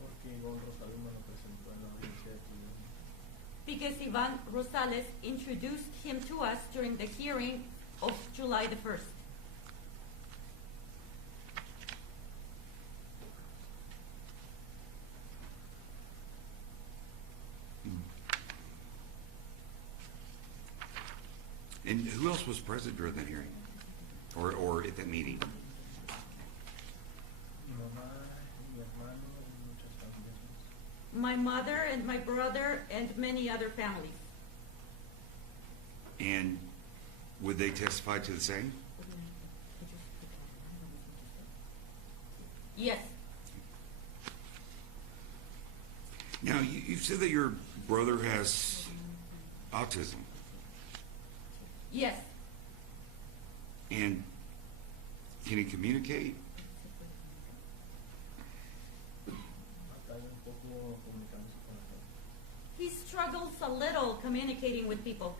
Porque Iván Rosales me lo presentó en la audiencia de estudiantes. Because Ivan Rosales introduced him to us during the hearing of July the 1st. And who else was present during that hearing, or at that meeting? Mi mamá, mi hermano y muchas familias más. My mother and my brother and many other families. And would they testify to the same? Yes. Now, you said that your brother has autism, Yes. and can he communicate? Batalla un poco comunicándose con la gente. He struggles a little communicating with people.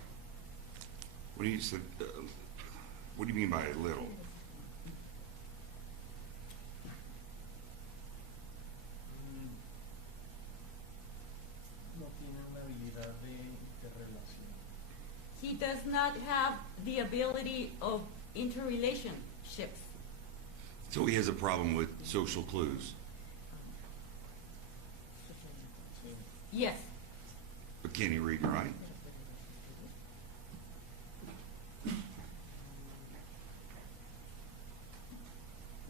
What do you mean by a little? No tiene una habilidad de relación. He does not have the ability of interrelationships. So he has a problem with social clues, Sí. Yes. but can he read and write?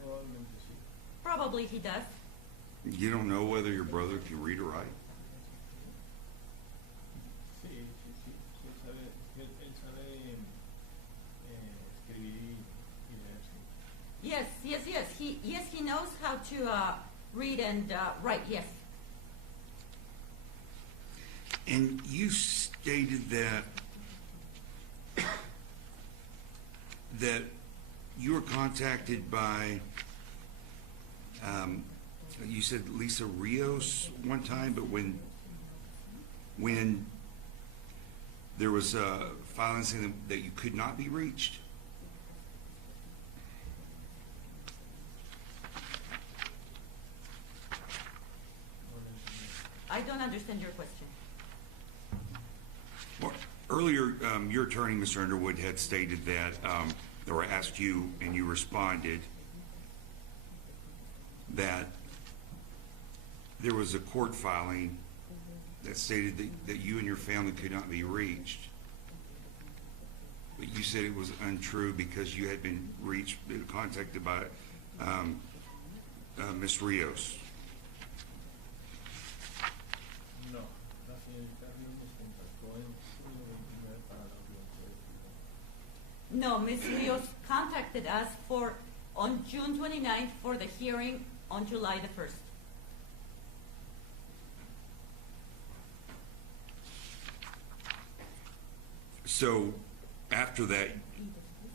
Probablemente sí. Probably he does. You don't know whether your brother can read or write? Sí, sí, sí. Sí, él sabe escribir y leer, sí. Yes. He knows how to read and write. Yes. And you stated that you were contacted by, you said Lisa Rios one time, but when there was filing saying that you could not be reached. I don't understand your question. Well, earlier, your attorney, Mr. Underwood, had stated that, or asked you, and you responded, that there was a court filing that stated that you and your family could not be reached. But you said it was untrue because you had been contacted by Ms. Rios. No, la señorita Ríos nos contactó en junio 29 para la audiencia de estudiantes. No, Ms. Rios contacted us on June 29th for the hearing on July the 1st. So after that,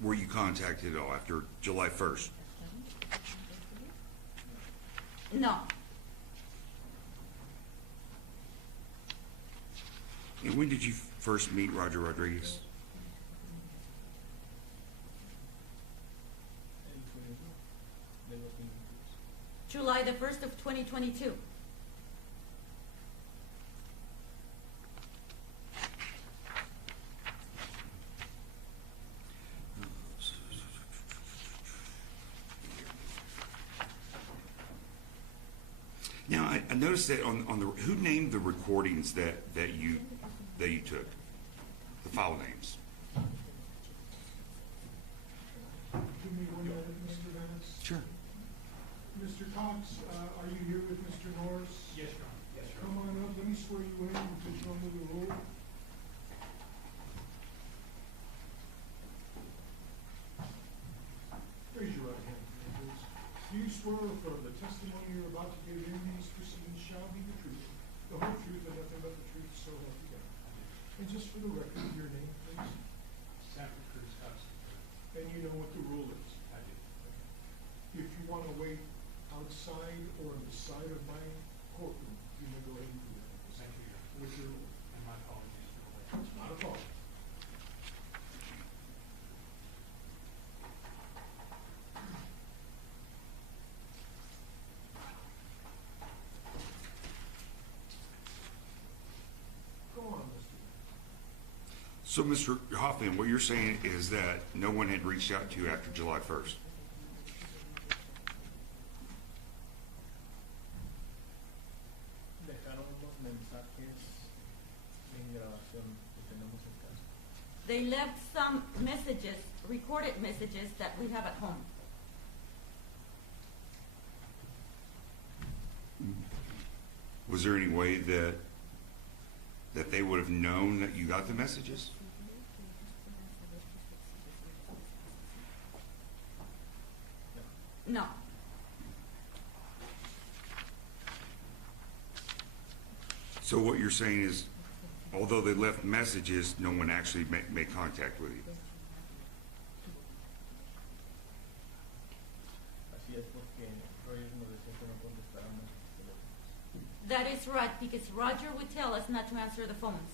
were you contacted at all after July 1st? No. And when did you first meet Roger Rodriguez? El turismo de los minutos. July the 1st of 2022. Now, I noticed that on the, who named the recordings that you that you took, the file names. Give me 1 minute, Mr. Vance. Sure. Mr. Cox, are you here with Mr. Norris? Yes, Your Honor. Yes, Your Come on up, let me swear you in, because you're under the rule. Raise your right hand, please. Do you swear affirm the testimony you're about to give in these proceedings shall be the truth, the whole truth, and nothing but the truth, so help you God? And just for the record, your name, please, Sanford Curtis Cox. and you know what the rule is. I do. If you want to wait outside or on the side of my courtroom, you may go ahead and do that. Thank you, Your Honor. With your rule. And my apologies for the late. It's not a problem. Go on, Mr. So, Mr. Hoffman, what you're saying is that no one had reached out to you after July 1st? Dejaron unos mensajes en grabación que tenemos en casa. They left some messages, recorded messages that we have at home. Was there any way that they would have known that you got the messages? No. So what you're saying is, although they left messages, no one actually made contact with you? Así es porque Roger nos decía que no contestáramos los teléfonos. That is right, because Roger would tell us not to answer the phones.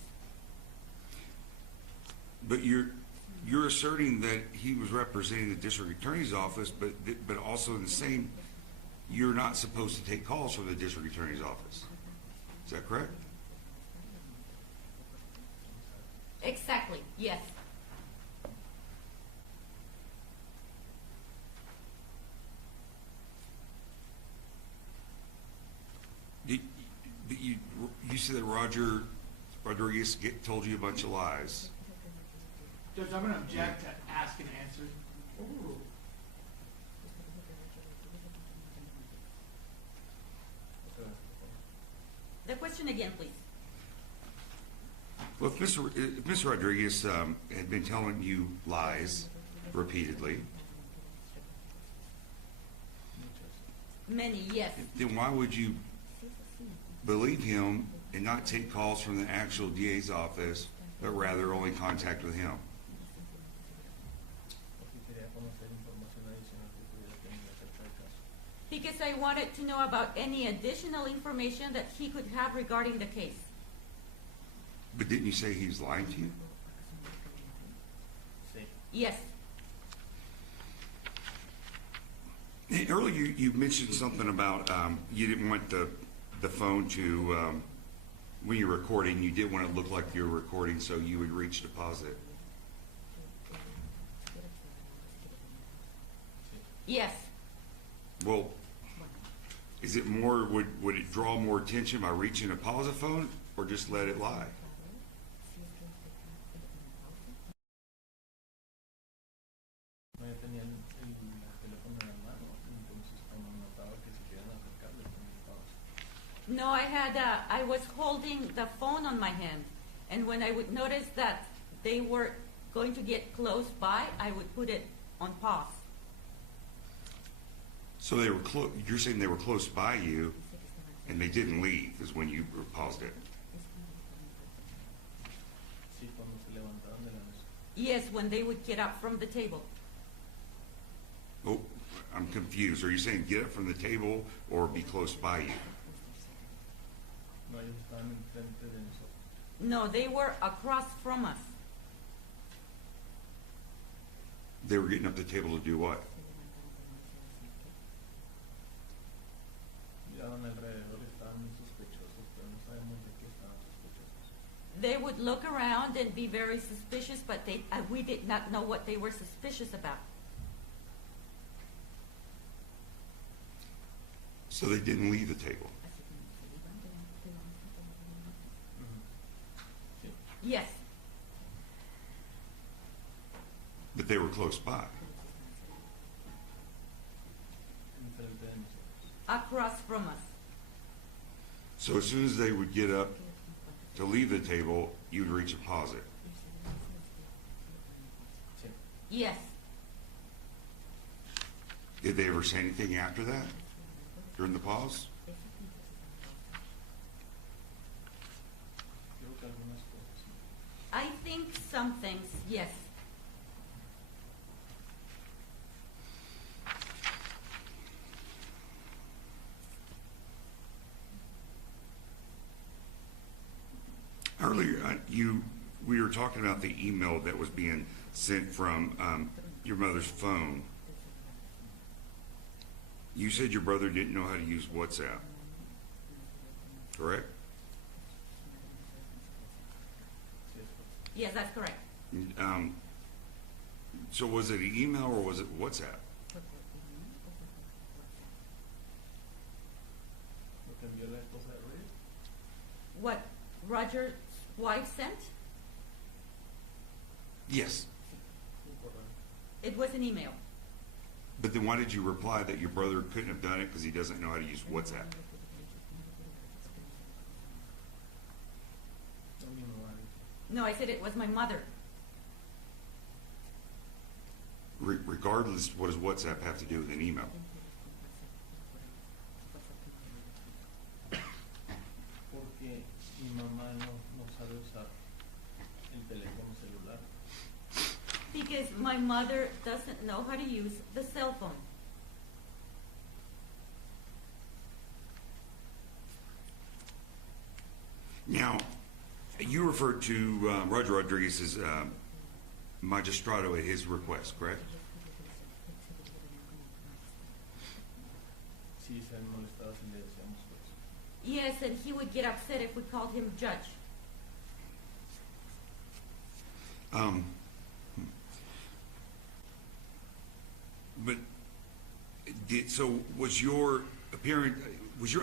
But you're asserting that he was representing the district attorney's office, but also in the same, you're not supposed to take calls from the district attorney's office. Is that correct? Exactly, yes. You said that Roger Rodriguez told you a bunch of lies. Judge, I'm going to object to ask and answer. Overruled. The question again, please. Well, if Mr. Rodriguez had been telling you lies repeatedly, Many, yes. then why would you believe him and not take calls from the actual DA's office, but rather only contact with him? Porque quería conocer información adicional que pudiera tener acerca del caso. Because I wanted to know about any additional information that he could have regarding the case. But didn't you say he was lying to you? Sí. Yes. Earlier, you mentioned something about you didn't want the phone to, when you're recording, you didn't want it to look like you were recording, so you would reach deposit. Yes. Well, is it more, would it draw more attention by reaching a pause the phone, or just let it lie? No, ya tenían el teléfono en la mano, entonces cuando notaba que se querían acercar, le comunicaba. No, I was holding the phone on my hand, and when I would notice that they were going to get close by, I would put it on pause. So they were you're saying they were close by you, and they didn't leave, is when you paused it. Sí, cuando se levantaban de la mesa. Yes, when they would get up from the table. Oh, I'm confused. Are you saying get up from the table or be close by you? No, ellos estaban enfrente de nosotros. No, they were across from us. They were getting up the table to do what? Miraban alrededor, estaban muy sospechosos, pero no sabemos de qué estaban sospechosos. They would look around and be very suspicious, but we did not know what they were suspicious about. So they didn't leave the table. Sí. Yes, But they were close by. Enfrente de nosotros. across from us. So as soon as they would get up to leave the table, you'd reach a pause it. Sí. Yes, Did they ever say anything after that? During the pause? Creo que algunas cosas. Sí. I think some things, yes. Earlier, we were talking about the email that was being sent from your mother's phone. You said your brother didn't know how to use WhatsApp, correct? Sí, es correcto. Yes, that's correct. So was it an email or was it WhatsApp? Lo que envió la esposa de Roger. What Roger's wife sent, Yes. Un correo. it was an email. But then why did you reply that your brother couldn't have done it because he doesn't know how to use WhatsApp? No, mi mamá dijo. No, I said it was my mother. Regardless, what does WhatsApp have to do with an email? Porque mi mamá no sabe usar el teléfono celular. Because my mother doesn't know how to use the cell phone. Now, you referred to Roger Rodriguez as magistrado at his request, correct? Sí, se han molestado si le decíamos eso. Yes, and he would get upset if we called him judge. But so was your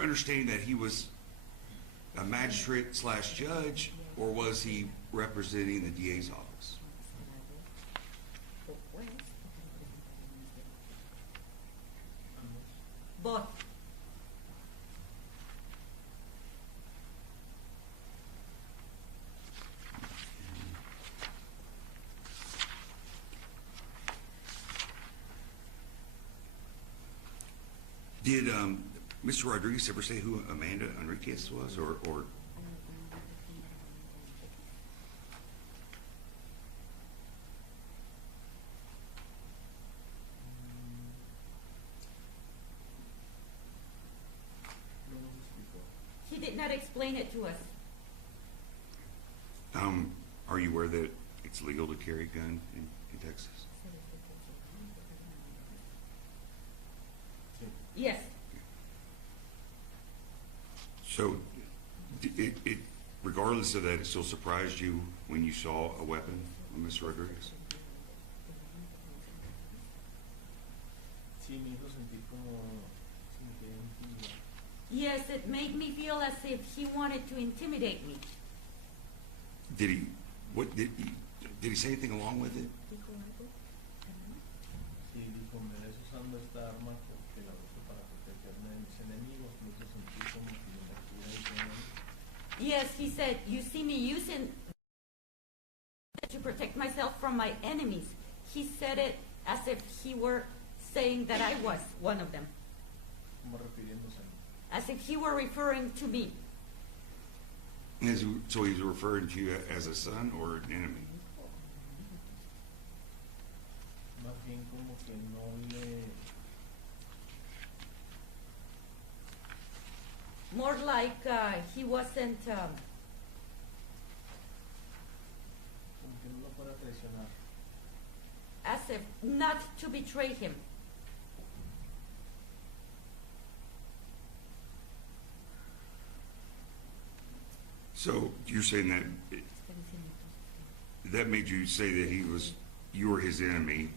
understanding that he was a magistrate / judge, or was he representing the DA's office? Both. Did Mr. Rodriguez ever say who Amanda Enriquez was, or No nos explicó. He did not explain it to us. are you aware that it's legal to carry a gun in Texas? Sí. Yes, So, it regardless of that, it still surprised you when you saw a weapon on Mr. Rodriguez? Sí, me hizo sentir como si me quería intimidar. yes, it made me feel as if he wanted to intimidate me. Did he? What did he say anything along with it? Sí, dijo, me ves usando esta arma porque la uso para protegerme de mis enemigos. Me hizo sentir como si me estuviera diciendo. Yes, he said, you see me using to protect myself from my enemies. He said it as if he were saying that I was one of them, Como refiriéndose a mí. as if he were referring to me. So he's referring to you as a son or an enemy? Más bien como que no le... More like he wasn't, como que no lo fuera a traicionar. as if not to betray him. So you're saying that that made you say that you were his enemy,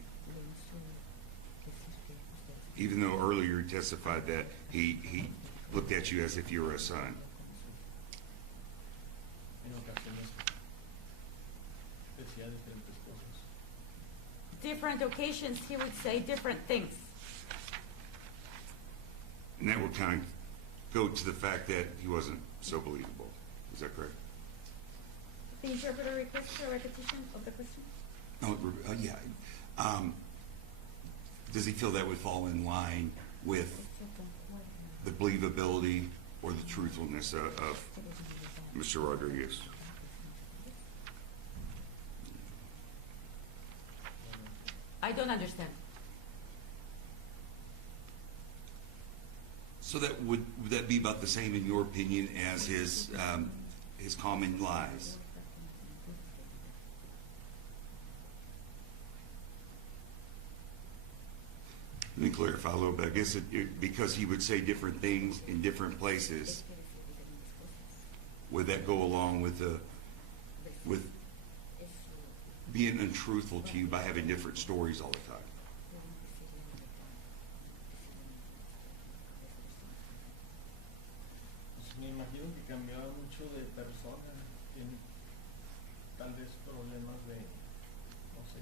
even though earlier you testified that he looked at you as if you were a son. En ocasiones different occasions, he would say different things. And that would kind of go to the fact that he wasn't so believable. Is that correct? The interpreter requests a repetition of the question? Oh, yeah. Does he feel that would fall in line with the believability or the truthfulness of Mr. Rodriguez? I don't understand. So that would that be about the same in your opinion as his common lies? Let me clarify a little bit. I guess because he would say different things in different places, would that go along with being untruthful to you by having different stories all the time? Pues me imagino que cambiaba mucho de persona, tiene tal vez problemas de, no sé,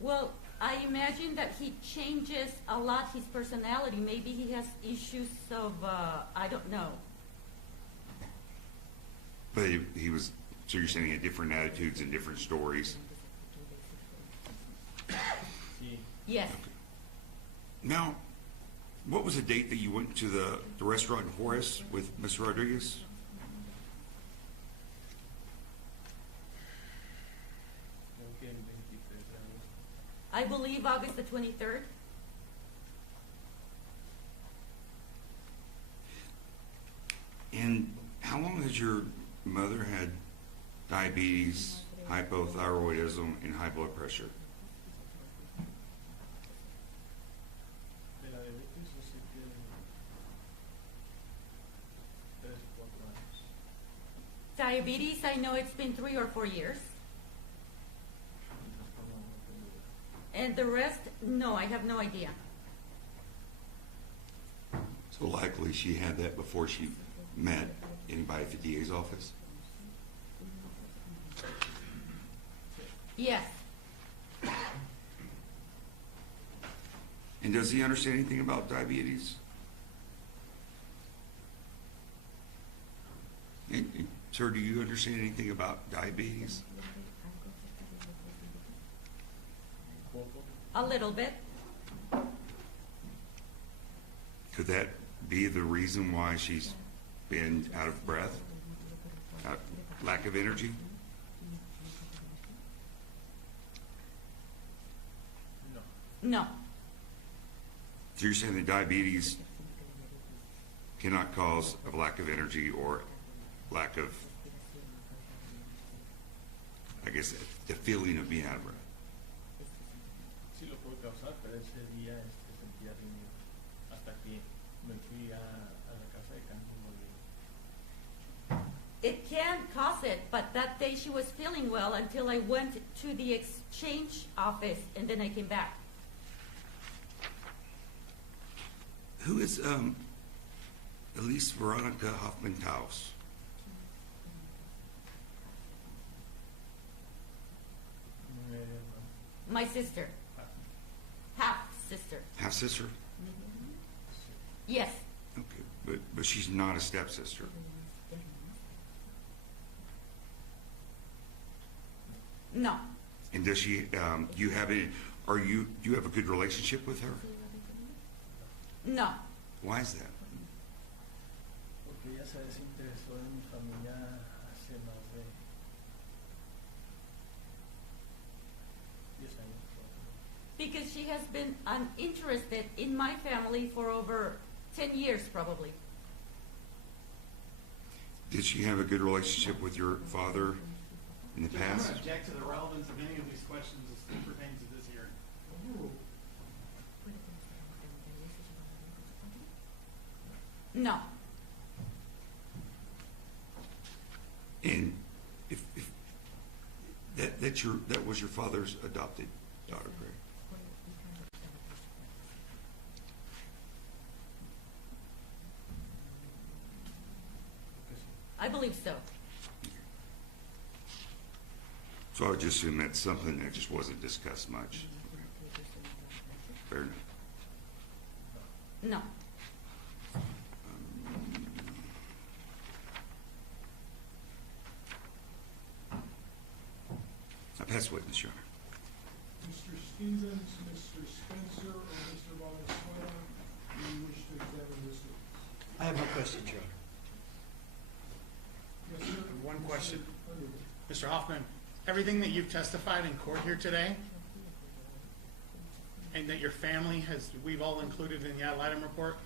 Well, I imagine that he changes a lot his personality. Maybe he has issues of, I don't know. But he was, so you're saying he had different attitudes and different stories. sí, Yes. Now, what was the date that you went to the restaurant in Juarez with Mr. Rodriguez? creo que el 23 de agosto. I believe August the 23rd. And how long has your mother had diabetes, hypothyroidism, and high blood pressure? De la diabetes, yo sé que 3 o 4 años. Diabetes, I know it's been 3 or 4 years. Entonces, no tengo idea. And the rest, no, I have no idea. So likely she had that before she met anybody at the DA's office? Yes. And does he understand anything about diabetes? And, sir, do you understand anything about diabetes? Poco. A little bit. Could that be the reason why she's been out of breath? Lack of energy? No. No. So you're saying that diabetes cannot cause a lack of energy or lack of, I guess, the feeling of being out of breath? Sí lo puede causar, pero ese día sentía rígido hasta que me fui a la casa de cambio y volví. It can cause it, but that day she was feeling well until I went to the exchange office and then I came back. Who is Elise Veronica Hoffman Taos? My sister. Half sister. Half sister? Yes. Okay, but she's not a stepsister. No. And does she? Do you have any? Do you have a good relationship with her? No. Why is that? Porque ella se desinteresó en mi familia hace más de 10 años. Because she has been uninterested in my family for over 10 years, probably. Did she have a good relationship with your father in the Judge, I'm past? going to object to the relevance of any of these questions as it pertains to this hearing. No. And if that was your father's adopted daughter, correct? I believe so. So I would just assume that's something that just wasn't discussed much. Fair enough. No. I pass witness, Your Honor. Mr. Stevens, Mr. Spencer, or Mr. Valenzuela, do you wish to examine this witness? I have no questions, Your Honor. Yes, sir. One question. Mr. Underwood. Mr. Hoffman, everything that you've testified in court here today, and that your family has, we've all included in the ad litem report,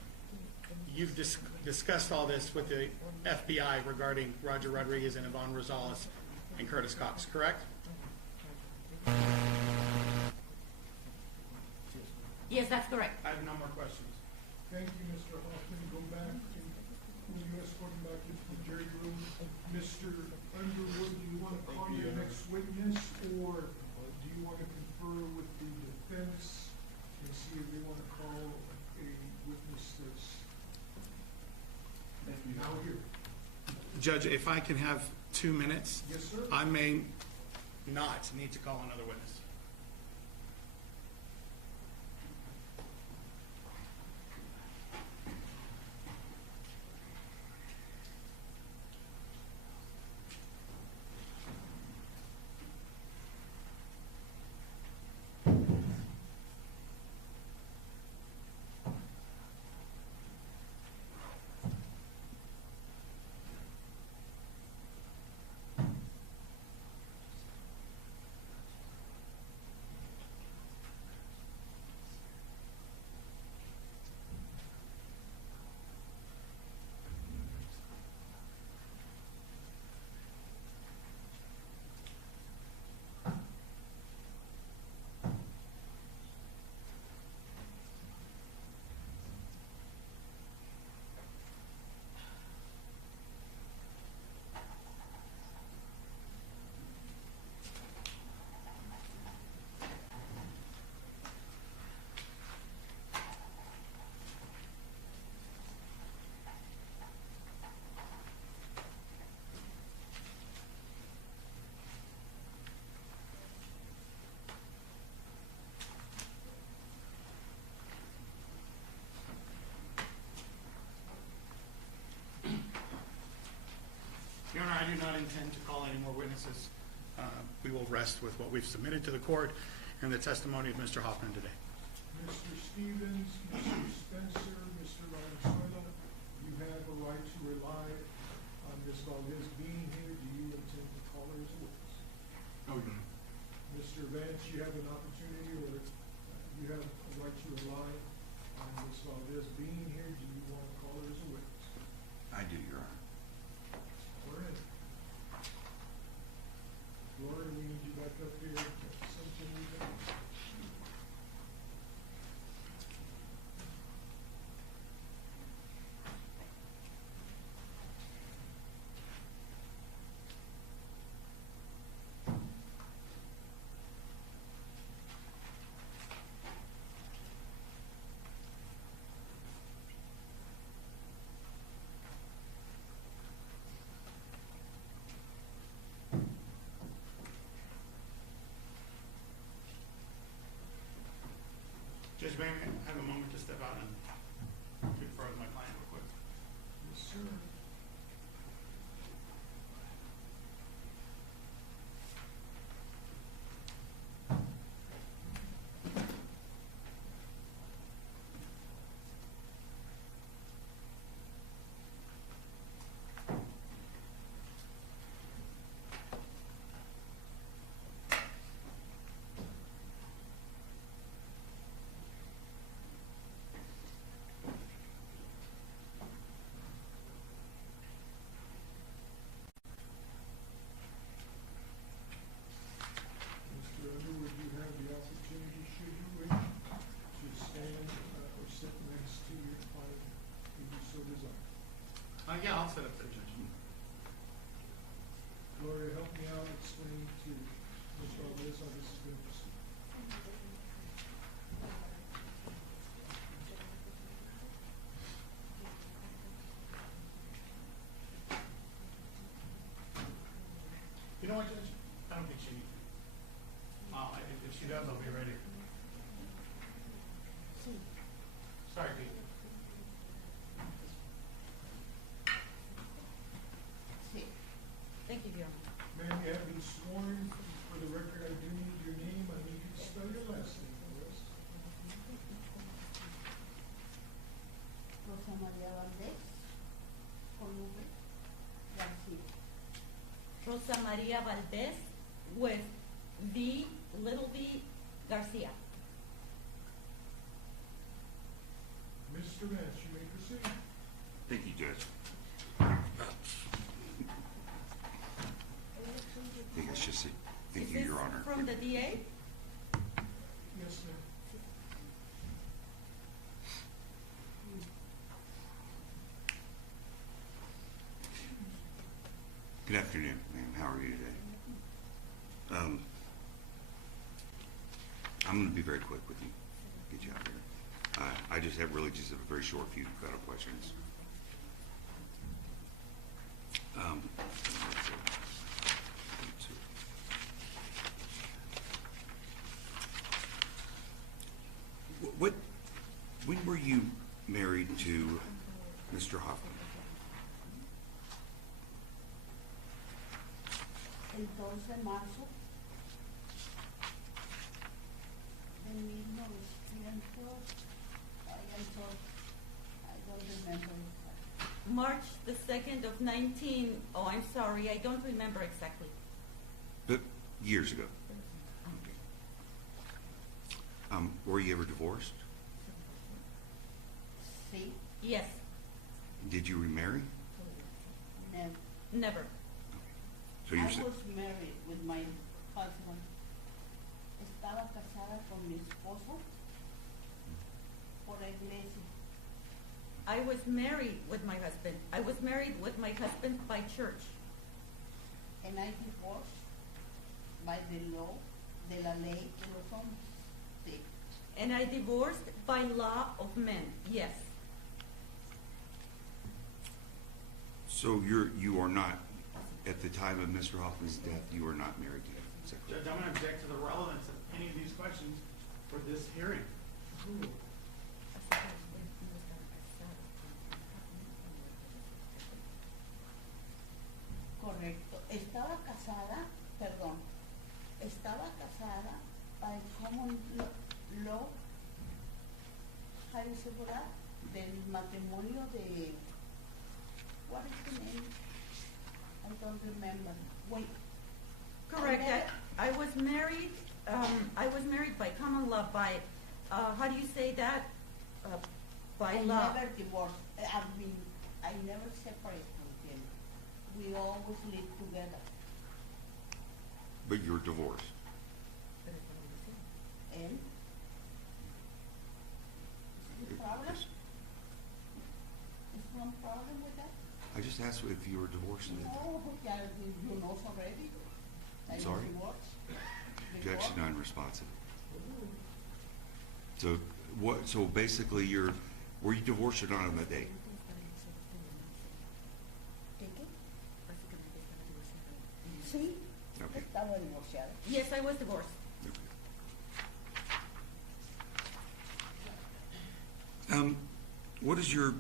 you've discussed all this with the FBI regarding Roger Rodriguez and Yvonne Rosales and Curtis Cox, correct? Yes, that's correct. I have no more questions. Thank you, Mr. Hoffman. Go back to, will you escort him back into the jury room? Mr. Underwood, do you want to call your next witness, or do you want to confer with the defense and see if they want to call a witness that's now here? Judge, if I can have 2 minutes, Yes, sir. I may not need to call another witness. Your Honor, I do not intend to call any more witnesses. We will rest with what we've submitted to the court and the testimony of Mr. Hoffman today. Mr. Stevens, Mr. Spencer, Mr. Valenzuela, you have a right to rely on Ms. Valdez being here. Do you intend to call her as a witness? No, Your Honor. Mr. Vance, you have an opportunity, or you have a right to rely on Ms. Valdez being here. Do you want to call her as a witness? I do, Your Honor. All right. Laura, we need you back up here. Something we got. Judge, may I have a moment to step out and confer with my client real quick? Yes, sir. If she does, I'll be ready. Sorry, Pete. Thank you, Your Honor. Ma'am, you have been sworn. For the record, I do need your name. I need you to spell your last name for us. Rosa María Valdez, con V, García. Rosa Maria Valdez with V, little v, Garcia. Mr. Vance, you may proceed. Thank you, Judge. I think it's just, thank you, Your Honor. Is this from the DA? Yes, ma'am. Good afternoon, ma'am. How are you today? I'm going to be very quick with you. Get you out here. I just have a very short few questions. When were you married to Mr. Hoffman? El 2 de marzo de 1900, I don't remember. March the 2nd of 19, oh, I'm sorry, I don't remember exactly. But years ago. Were you ever divorced? Sí, Yes, Did you remarry? never. never. So I you're was married with my husband. Estaba casada con mi esposo por la iglesia. I was married with my husband. I was married with my husband by church. And I divorced by the law de la ley de los hombres. Sí. And I divorced by law of men, yes. So you are not, at the time of Mr. Hoffman's death, you are not married to him. Is that Judge, correct? I'm going to object to the relevance of any of these questions for this hearing. Correcto. Estaba casada, perdón, estaba casada by common law, how you say that? Del matrimonio de, what is the name? I don't remember. Wait. Correct. never- I was married. I was married by common law. By how do you say that? By I law. never divorced. I never separated from him. We always lived together. But you're divorced. And is there a problem? Yes. Is there no problem with that? I just asked if you were divorced. And Oh, yeah, you know already. I was Sorry? divorced. objection Before. unresponsive. So what? So basically, were you divorced or not on that date? ¿De qué? Sí, Okay. estaba divorciada. Yes, I was divorced. What is your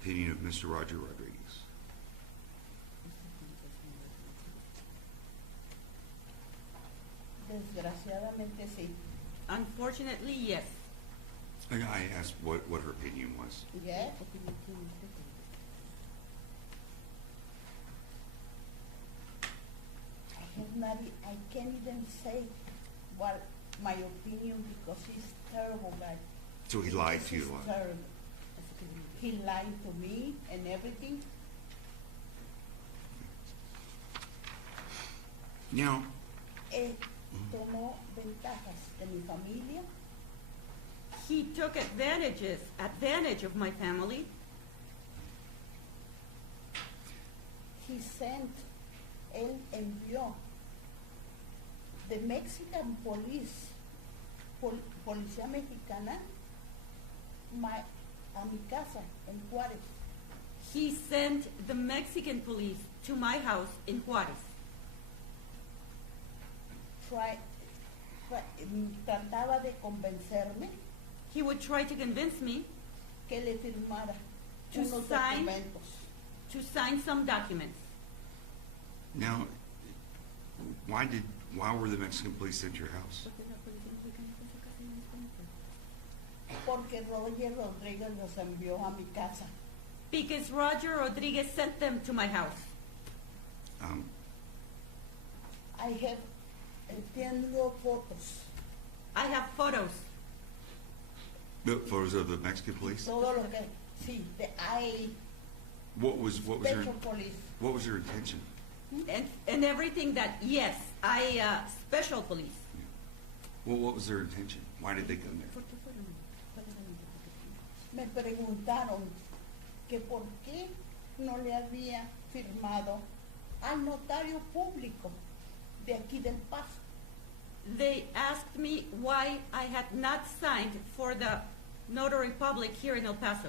opinion of Mr. Roger Rodriguez? Desgraciadamente sí. Unfortunately, yes. And I asked what her opinion was. Yes. I can't even say what my opinion because he's terrible guy. So he lied to you. He's terrible. He lied to me and everything. Now, Tomó ventajas de mi familia. He took advantage of my family. He sent, él envió the Mexican police, policía mexicana, a mi casa en Juárez. He sent the Mexican police to my house in Juarez. trataba de convencerme He would try to convince me que le firmara To unos sign. documentos. to sign some documents. Now, why were the Mexican police at your house? Porque Roger Rodríguez los envió a mi casa. Because Roger Rodriguez sent them to my house. I have, tengo fotos, I have photos. The photos of the Mexican police? todo lo que, sí, What was their Special Police. what was their intention? And everything that, yes, special police. Well, what was their intention? Why did they come there? Me preguntaron que por qué no le había firmado al notario público de aquí del Paso. They asked me why I had not signed for the notary public here in El Paso.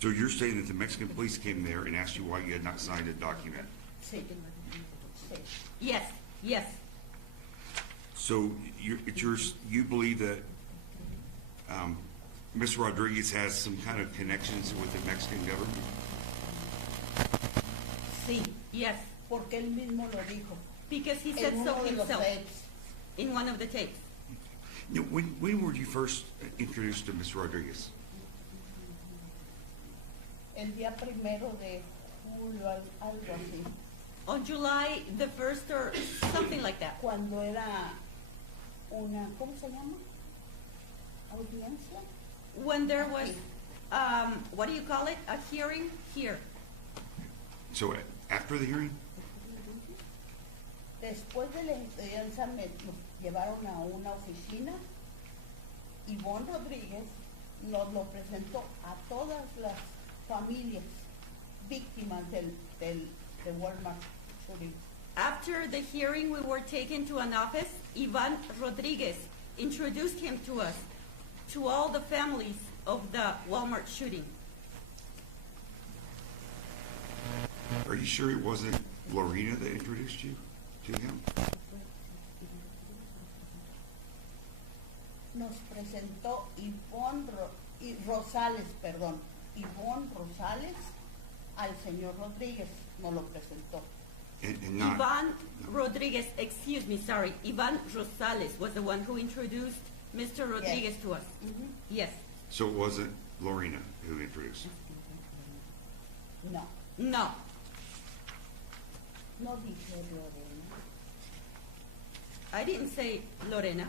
So you're saying that the Mexican police came there and asked you why you had not signed a document? Sí, sí. Yes, yes. So you believe that Mr. Rodriguez has some kind of connections with the Mexican government? Sí, yes. Porque él mismo lo dijo. Because he said En so uno de los himself tapes. in one of the tapes. Now, when were you first introduced to Mr. Rodriguez? El día 1 de julio, algo así. On July the 1st or something like that. Cuando era una, ¿cómo se llama? Audiencia. When there was, what do you call it? A hearing here. So after the hearing? Después de la audiencia me nos llevaron a una oficina y Ivonne Rodríguez nos lo presentó a todas las familias víctimas de Walmart shooting. After the hearing, we were taken to an office. Ivan Rodriguez introduced him to us, to all the families of the Walmart shooting. Are you sure it wasn't Lorena that introduced you to him? Nos presentó Ivonne Rosales, perdón, Ivonne Rosales al señor Rodríguez, nos lo presentó. And not, Ivan Rodriguez, excuse me, sorry, Ivan Rosales was the one who introduced Mr. Rodriguez to us. Mhm. Yes. so it wasn't Lorena who introduced? No, No. no dije Lorena. I didn't say Lorena.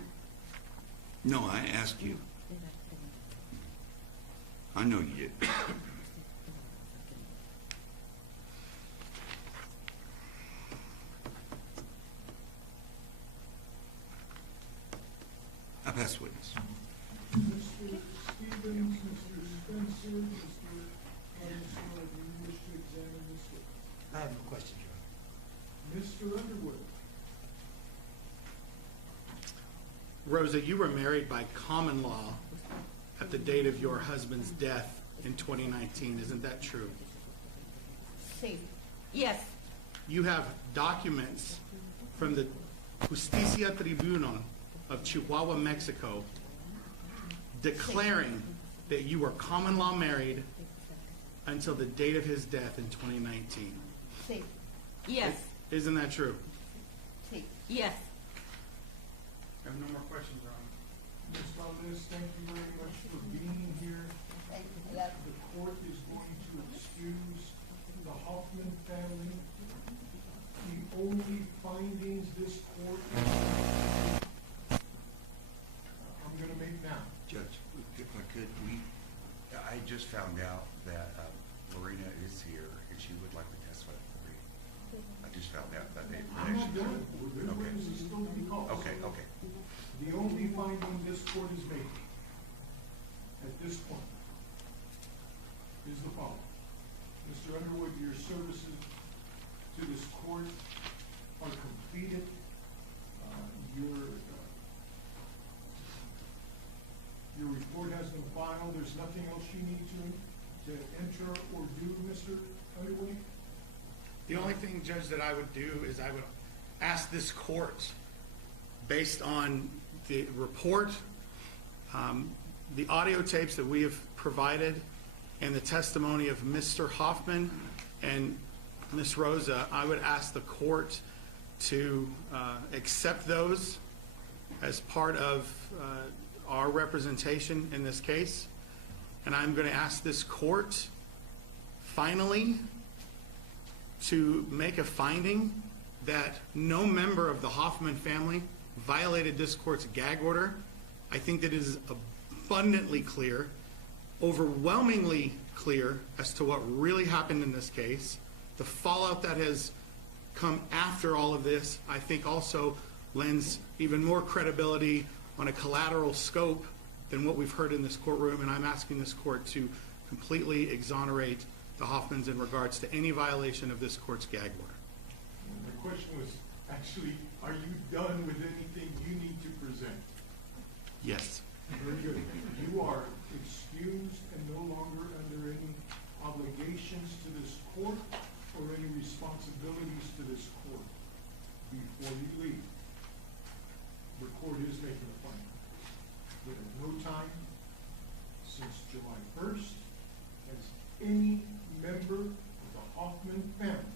No, I asked you. I know you did. I pass witness. Mr. Stevens, Mr. Spencer, Mr. Anderson, do you wish to examine this witness? I have no questions, Your Honor. Mr. Underwood, Rosa, you were married by common law at the date of your husband's death in 2019. Isn't that true? Sí, Yes. You have documents from the Justicia Tribunal of Chihuahua, Mexico, declaring that you were common law married until the date of his death in 2019. sí, Yes. Isn't that true? sí. Yes. I have no more questions, Ron. Ms. Valdez, thank you very much for being here. Thank you. La- The court is going to excuse the Hoffman family. The only findings this court I'm gonna make now. Judge, if I could, I just found out that Lorena is here and she would like to testify for you. I just found out that they I'm not actually. done. We're gonna Okay. witness is still to be called. Okay, okay. The only finding this court is making at this point is the following. Mr. Underwood, your services to this court are completed. Your report has been filed. There's nothing else you need to enter or do, Mr. Underwood? The only thing, Judge, that I would do is I would ask this court, based on the report, the audio tapes that we have provided, and the testimony of Mr. Hoffman and Ms. Rosa, I would ask the court to accept those as part of our representation in this case. And I'm going to ask this court, finally, to make a finding that no member of the Hoffman family violated this court's gag order. I think that it is abundantly clear, overwhelmingly clear as to what really happened in this case. The fallout that has come after all of this, I think, also lends even more credibility on a collateral scope than what we've heard in this courtroom, and I'm asking this court to completely exonerate the Hoffmans in regards to any violation of this court's gag order. My question was actually, are you done with anything you need to present? Yes. Very good. You are excused and no longer under any obligations to this court or any responsibilities to this court. Before you leave, the court is making a plan. But at no time since July 1st has any member of the Hoffman family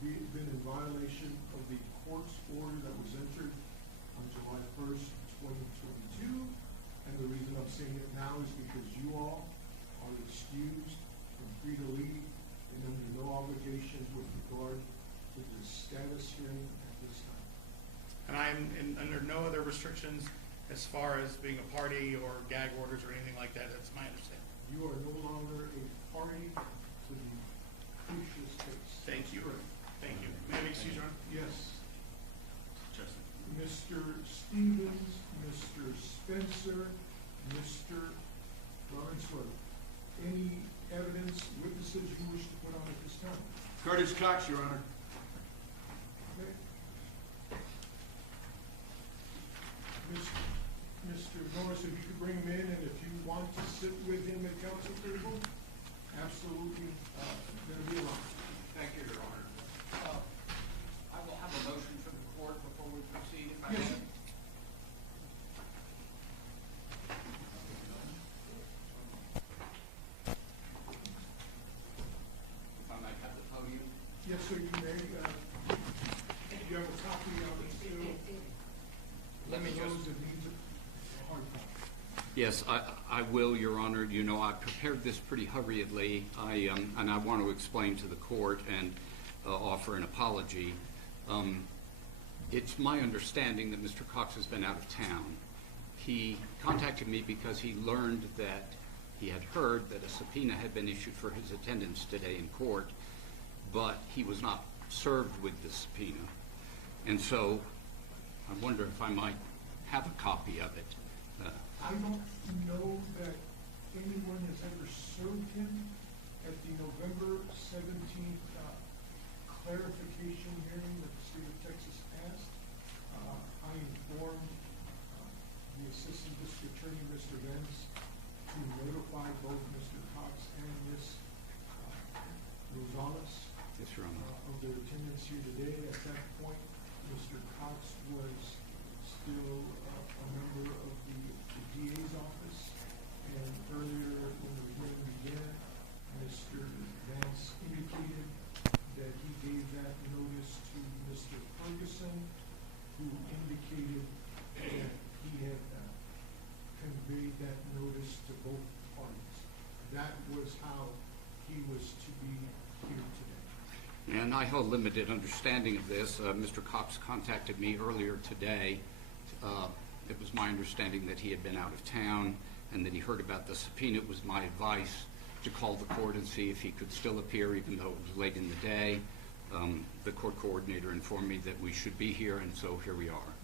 been in violation of the court's order that was entered on July 1st, 2022. And the reason I'm saying it now is because you all are excused and free to leave and under no obligations with regard to the status hearing at this time. And I'm under no other restrictions as far as being a party or gag orders or anything like that. That's my understanding. You are no longer a party to the crucial case. Thank you. Thank you. May I excuse your Honor? Yes. Mr. Stevens, Mr. Spencer, Mr. Lawrence, any evidence, witnesses you wish to put on at this time? Curtis Cox, Your Honor. Okay. Mr. Norris, if you could bring him in, and if you want to sit with him at council table, absolutely, going to be allowed. Thank you, Your Honor. I will have a motion from the court before we proceed, if I Yes. may. If I might have the podium. Yes, sir, you may. You have a copy of it still? Let me One of just- those that needs a hard copy. Yes, I will, Your Honor. You know, I prepared this pretty hurriedly, and I want to explain to the court and offer an apology. It's my understanding that Mr. Cox has been out of town. He contacted me because he learned that he had heard that a subpoena had been issued for his attendance today in court, but he was not served with the subpoena. And so I wonder if I might have a copy of it. I don't know that anyone has ever served him at the November 17th clarification hearing that the state of Texas passed. I informed the Assistant District Attorney, Mr. Vance, to notify both Mr. Cox and Ms. Rosales Yes, Your Honor. of their attendance here today. At that point, Mr. Cox was still a member of the DA's office, and earlier when the hearing began, Mr. Vance indicated that he gave that notice to Mr. Ferguson, who indicated that he had conveyed that notice to both parties. That was how he was to be here today. And I have a limited understanding of this. Mr. Cox contacted me earlier today. It was my understanding that he had been out of town and that he heard about the subpoena. It was my advice to call the court and see if he could still appear, even though it was late in the day. The court coordinator informed me that we should be here, and so here we are.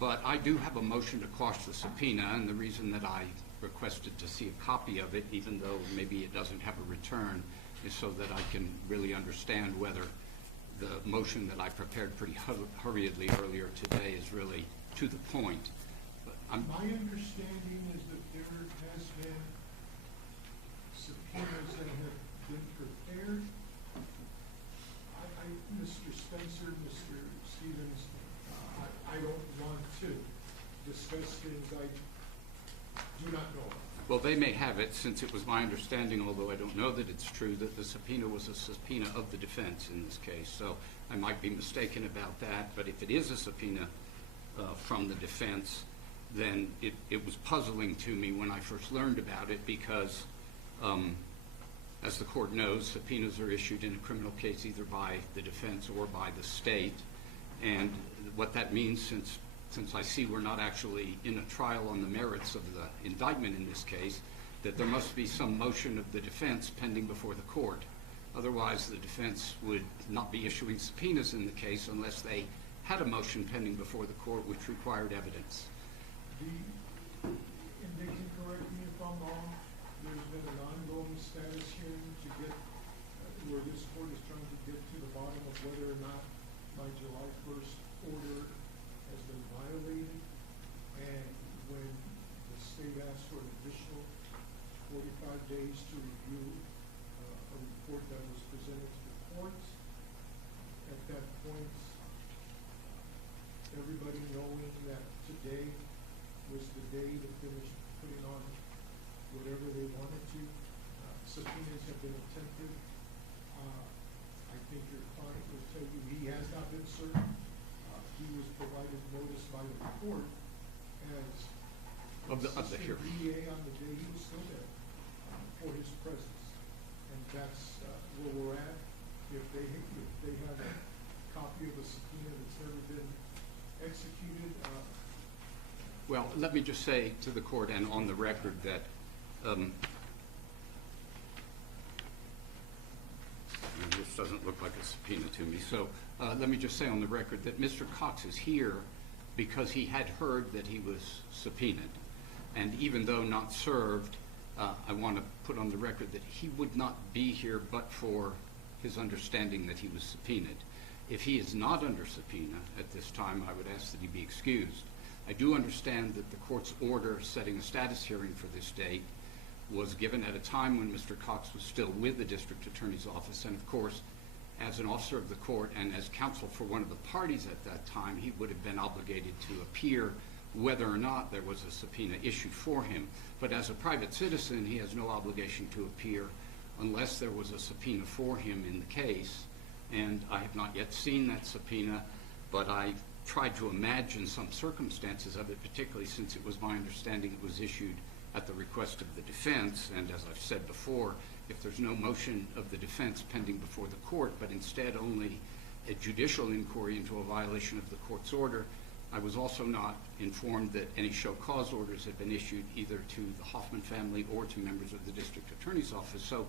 But I do have a motion to quash the subpoena, and the reason that I requested to see a copy of it, even though maybe it doesn't have a return, is so that I can really understand whether the motion that I prepared pretty hurriedly earlier today is really to the point. But My understanding is that there has been subpoenas that have been prepared. I Spencer, Mr. Stevens, I don't want to discuss things I do not know of. Well, they may have it, since it was my understanding, although I don't know that it's true, that the subpoena was a subpoena of the defense in this case. So I might be mistaken about that, but if it is a subpoena from the defense, then it was puzzling to me when I first learned about it because, as the court knows, subpoenas are issued in a criminal case either by the defense or by the state. And what that means, since I see we're not actually in a trial on the merits of the indictment in this case, that there must be some motion of the defense pending before the court. Otherwise, the defense would not be issuing subpoenas in the case unless they had a motion pending before the court which required evidence. And they can correct me if I'm wrong, there's been an ongoing status hearing to get, where this court is trying to get to the bottom of whether or not my July 1st order has been violated. And when the state asked for an additional 45 days to review a report that was presented to the courts, at that point, everybody knowing that today was the day to finish putting on whatever they wanted to. Subpoenas have been attempted. I think your client will tell you he has not been served. He was provided notice by the court as Of the assistant hearing. DA on the day he was still there for his presence. And that's where we're at. If they have a copy of a subpoena that's never been executed, Well, let me just say to the court and on the record that this doesn't look like a subpoena to me. So let me just say on the record that Mr. Cox is here because he had heard that he was subpoenaed. And even though not served, I want to put on the record that he would not be here but for his understanding that he was subpoenaed. If he is not under subpoena at this time, I would ask that he be excused. I do understand that the court's order setting a status hearing for this date was given at a time when Mr. Cox was still with the district attorney's office. And of course, as an officer of the court and as counsel for one of the parties at that time, he would have been obligated to appear whether or not there was a subpoena issued for him. But as a private citizen, he has no obligation to appear unless there was a subpoena for him in the case. And I have not yet seen that subpoena, but I tried to imagine some circumstances of it, particularly since it was my understanding it was issued at the request of the defense. And as I've said before, if there's no motion of the defense pending before the court, but instead only a judicial inquiry into a violation of the court's order, I was also not informed that any show cause orders had been issued either to the Hoffman family or to members of the district attorney's office. So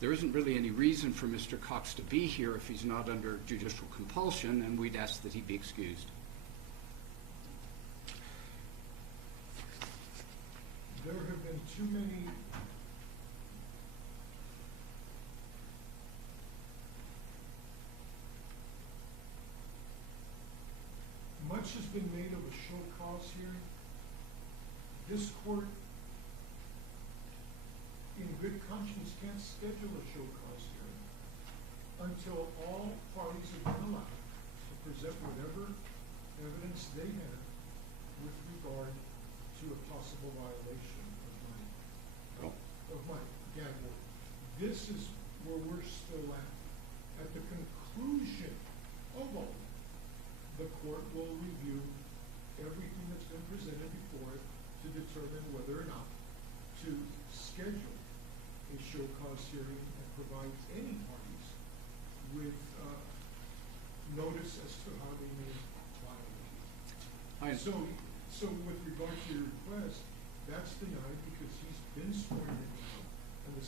there isn't really any reason for Mr. Cox to be here if he's not under judicial compulsion, and we'd ask that he be excused. there have been too many much has been made of a show cause hearing. This court, in good conscience, can't schedule a show cause hearing until all parties have been allowed to present whatever evidence they have with regard to a possible violation of my gag order. This is where we're still at. At the conclusion of all, the court will review everything that's been presented before it to determine whether or not to schedule a show cause hearing and provide any parties with notice as to how they may violate. So with regard to your request, that's denied because he's been sworn in now, and the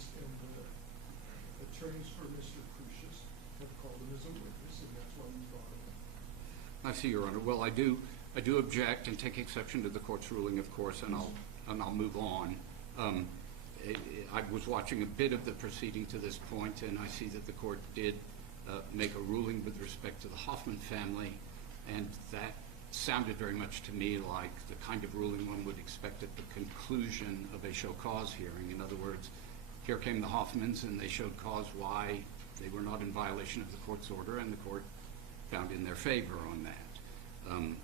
attorneys for Mr. Crucius have called him as a witness, and that's why we brought him in. I see, Your Honor. Well, I do object and take exception to the court's ruling, of course, and I'll move on. I was watching a bit of the proceeding to this point, and I see that the court did make a ruling with respect to the Hoffman family, and that sounded very much to me like the kind of ruling one would expect at the conclusion of a show cause hearing. In other words, here came the Hoffmans, and they showed cause why they were not in violation of the court's order, and the court found in their favor on that.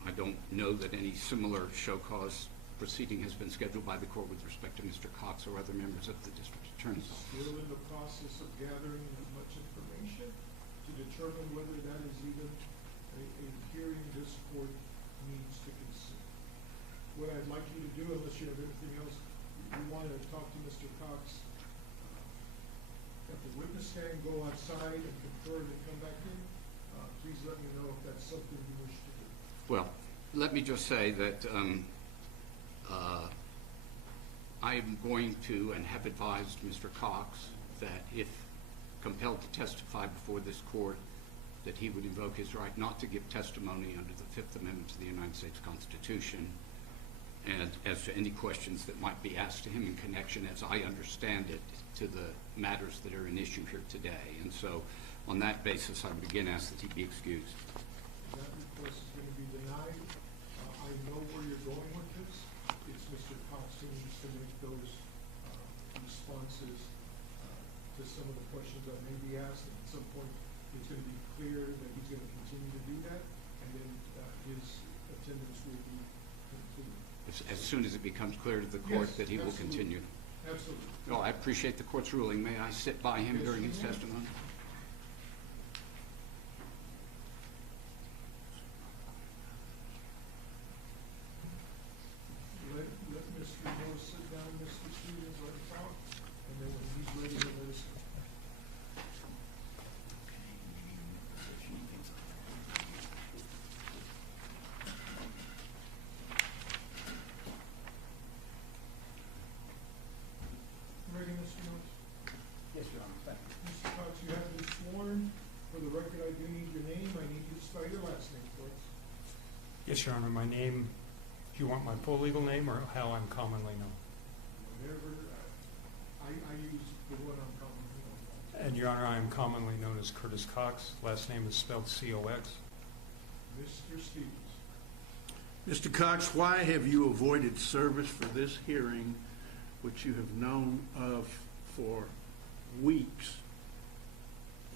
I don't know that any similar show cause proceeding has been scheduled by the court with respect to Mr. Cox or other members of the district attorney's office. Still in the process of gathering as much information to determine whether that is even a hearing this court needs to consider. What I'd like you to do, unless you have anything else, you want to talk to Mr. Cox at the witness stand, go outside and confer and then come back in. Please let me know if that's something you wish to do. Well, let me just say that I am going to and have advised Mr. Cox that if compelled to testify before this court, that he would invoke his right not to give testimony under the Fifth Amendment to the United States Constitution, and as to any questions that might be asked to him in connection, as I understand it, to the matters that are in issue here today. And so, on that basis, I would again ask that he be excused. That request is going to be denied. I know where you're going with this. It's Mr. Cox who needs to make those responses to some of the questions that may be asked. And at some point, it's going to be clear that he's going to continue to do that, and then his attendance will be concluded. As soon as it becomes clear to the court that he will continue. Absolutely. Well, I appreciate the court's ruling. May I sit by him during his testimony? Let Mr. Moore sit down, Mr. Stevens, let him talk, and then when he's ready, he'll let us know. Ready, Mr. Moore? Yes, Your Honor, thank you. Mr. Cox, you have been sworn. For the record, I do need your name. I need you to spell your last name for us. Yes, Your Honor, my name, do you want my full legal name or how I'm commonly known? Whatever, I use the one I'm commonly known by. And Your Honor, I am commonly known as Curtis Cox. Last name is spelled C-O-X. Mr. Stevens. Mr. Cox, why have you avoided service for this hearing, which you have known of for weeks?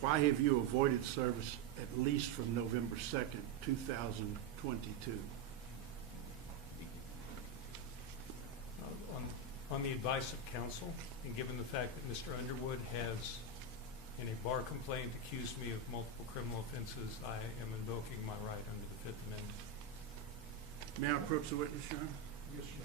Why have you avoided service at least from November 2nd, 2022? On the advice of counsel, and given the fact that Mr. Underwood has, in a bar complaint, accused me of multiple criminal offenses, I am invoking my right under the Fifth Amendment. May I approach the witness, Your Honor? Yes, sir.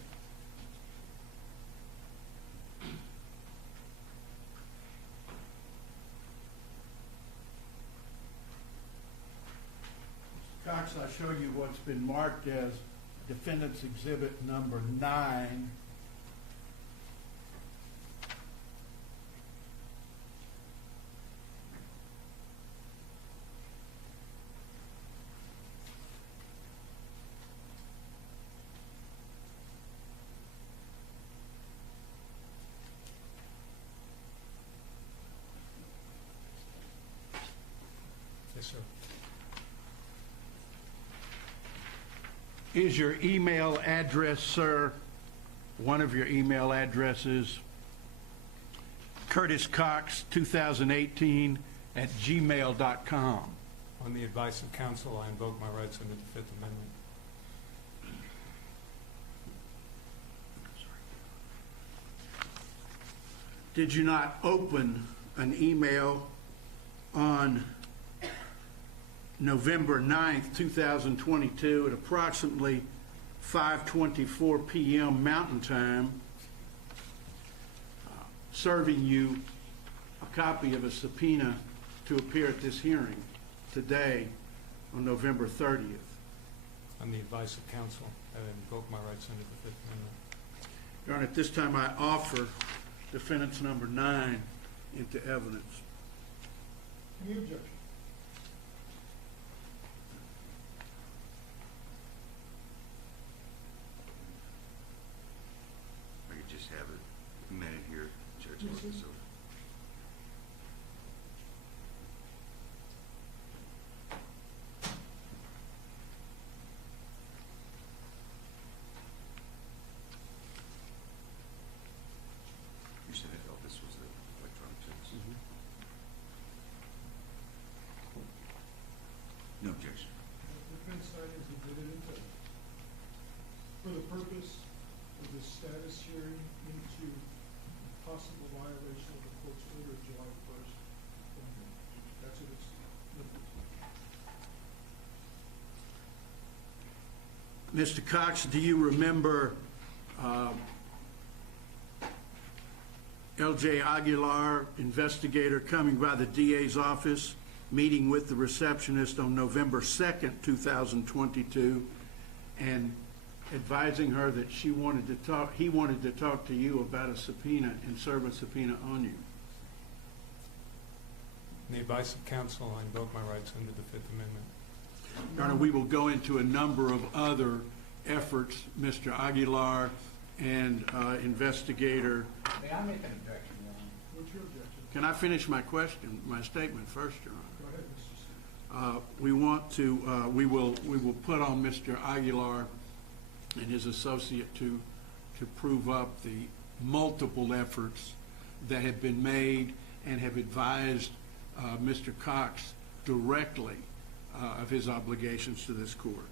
Cox, I show you what's been marked as Defendant's Exhibit number 9. Yes, sir. Is your email address, sir, one of your email addresses, Curtis Cox 2018 at gmail.com? On the advice of counsel, I invoke my rights under the Fifth Amendment. Did you not open an email on November 9th, 2022 at approximately 5:24 p.m. Mountain Time, serving you a copy of a subpoena to appear at this hearing today on November 30th? On the advice of counsel, I invoke my rights under the Fifth Amendment. Your Honor, at this time I offer defendant's number 9 into evidence. Any objection? I could just have a minute here, Judge. Yes, sir. So, you said I felt this was the electronic service. No objection. defense side has admitted it does. For the purpose of this status hearing into possible violation of the court's order of July 1st. That's what it's limited to. Mr. Cox, do you remember L.J. Aguilar, investigator, coming by the DA's office, meeting with the receptionist on November 2nd, 2022, and advising her that he wanted to talk to you about a subpoena and serve a subpoena on you? On the advice of counsel, I invoke my rights under the Fifth Amendment. Your Honor, we will go into a number of other efforts, Mr. Aguilar and investigator. May I make an objection, Your Honor? What's your objection? Can I finish my statement first, Your Honor? Go ahead, Mr. Stevens. We will put on Mr. Aguilar and his associate to prove up the multiple efforts that have been made and have advised Mr. Cox directly of his obligations to this court.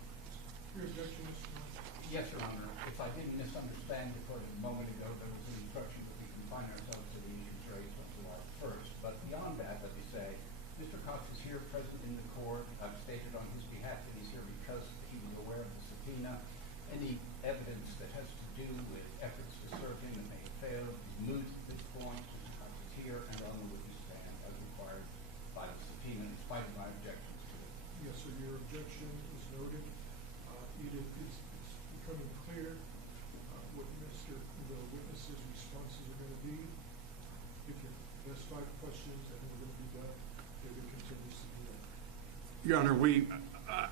Your objection, Mr. Stevens? Yes, Your Honor. If I didn't misunderstand you for a moment ago, there was an instruction that we confine ourselves to the issues raised on July 1st. But beyond that, let me say, Mr. Cox is here present in the court. I've stated on his behalf that he's here because he was aware of the subpoena. Any evidence that has to do with efforts to serve him and may have failed is moot at this point. Mr. Cox is here and on the witness stand as required by the subpoena in spite of my objections to it. Yes, sir, your objection is noted. It's becoming clear what the witness's responses are going to be. If there's 5 questions and we're going to be done, they will continue to be done. Your Honor,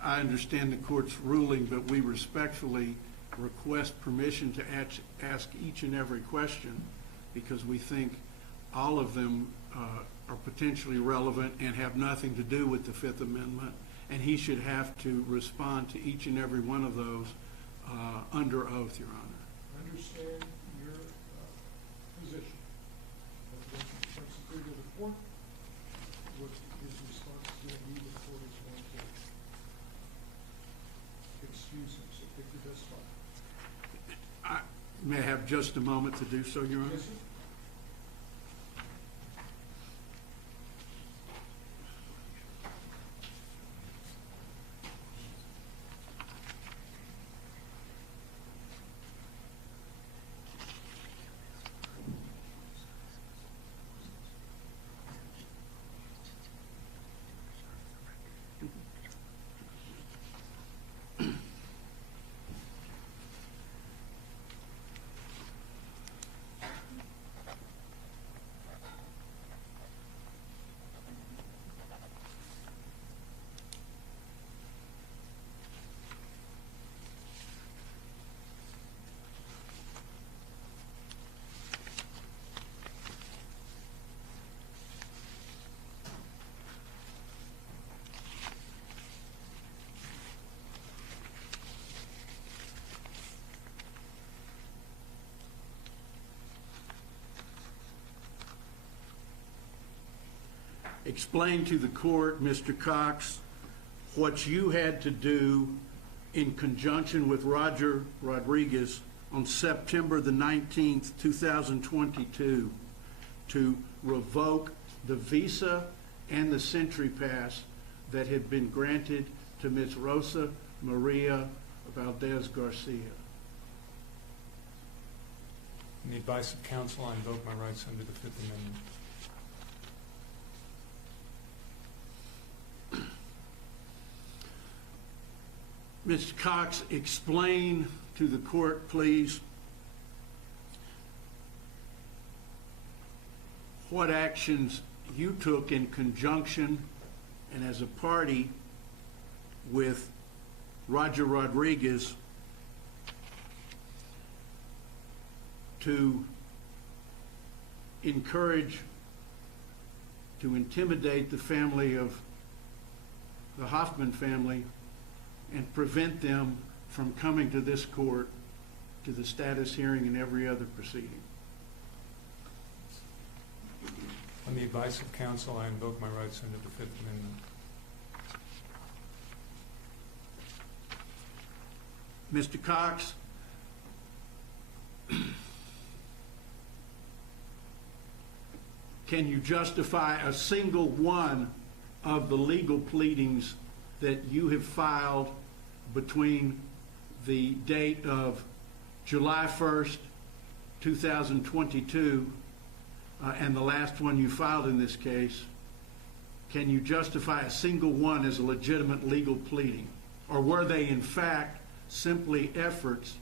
I understand the court's ruling, but we respectfully request permission to ask each and every question because we think all of them are potentially relevant and have nothing to do with the Fifth Amendment, and he should have to respond to each and every one of those under oath, Your Honor. Understand your position. But when it comes to the court, what his response is going to be, the court is going to excuse him. So pick your best spot. I may have just a moment to do so, Your Honor. Yes, sir. Explain to the court, Mr. Cox, what you had to do in conjunction with Roger Rodriguez on September the 19th, 2022 to revoke the visa and the Century Pass that had been granted to Ms. Rosa Maria Valdez Garcia. On the advice of counsel, I invoke my rights under the Fifth Amendment. Mr. Cox, explain to the court, please, what actions you took in conjunction and as a party with Roger Rodriguez to encourage, to intimidate the family of the Hoffman family and prevent them from coming to this court, to the status hearing and every other proceeding. On the advice of counsel, I invoke my rights under the Fifth Amendment. Mr. Cox, can you justify a single one of the legal pleadings that you have filed between the date of July 1st, 2022, and the last one you filed in this case? Can you justify a single one as a legitimate legal pleading? Or were they, in fact, simply efforts,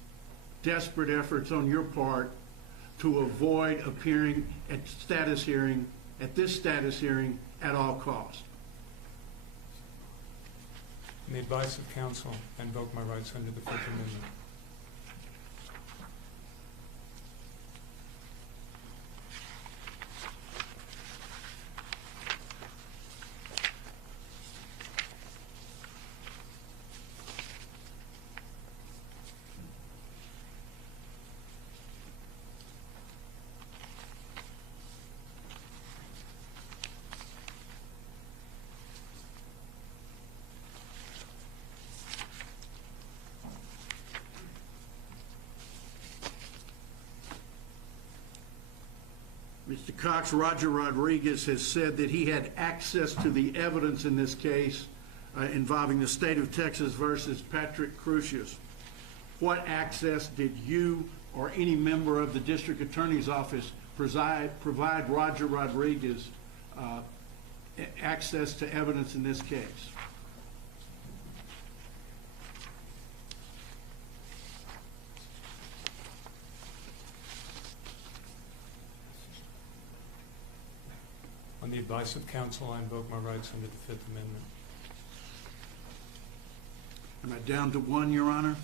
desperate efforts on your part to avoid appearing at this status hearing at all costs? On the advice of counsel, I invoke my rights under the Fifth Amendment. Mr. Cox, Roger Rodriguez has said that he had access to the evidence in this case involving the state of Texas versus Patrick Crucius. What access did you or any member of the district attorney's office provide Roger Rodriguez access to evidence in this case? On the advice of counsel, I invoke my rights under the Fifth Amendment. Am I down to one, Your Honor?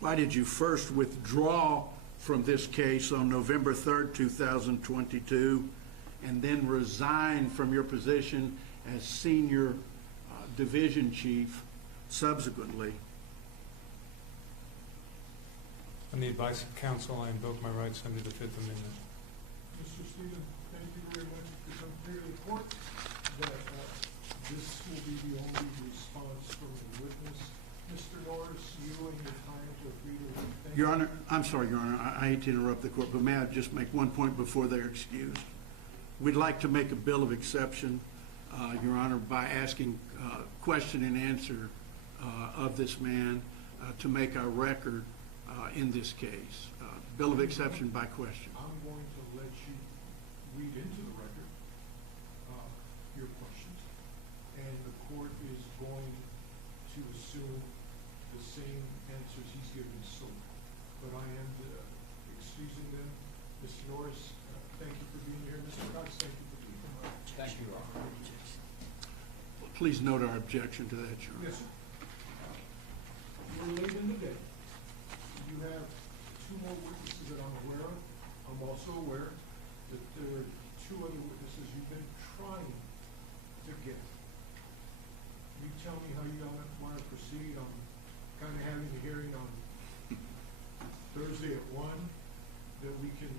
Why did you first withdraw from this case on November 3rd, 2022, and then resign from your position as senior division chief subsequently? On the advice of counsel, I invoke my rights under the Fifth Amendment. Mr. Stephen, thank you very much. It's become clear to the court that this will be the only response from the witness. Mr. Norris, you and your client are free to leave. Your Honor, I'm sorry, Your Honor, I hate to interrupt the court, but may I just make one point before they're excused? We'd like to make a bill of exception, Your Honor, by asking question and answer of this man to make our record in this case. Bill of exception by question. I'm going to let you read into the record your questions, and the court is going to assume the same answers he's given so far. But I am excusing them. Mr. Norris, thank you for being here. Mr. Cox, thank you for being here. Thank you, Your Honor. Please note our objection to that, Your Honor. Yes, sir. You're late in the day. You have two more witnesses that I'm aware of. I'm also aware that there are two other witnesses you've been trying to get. You tell me how you want to proceed on kind of having a hearing on Thursday at 1, that we can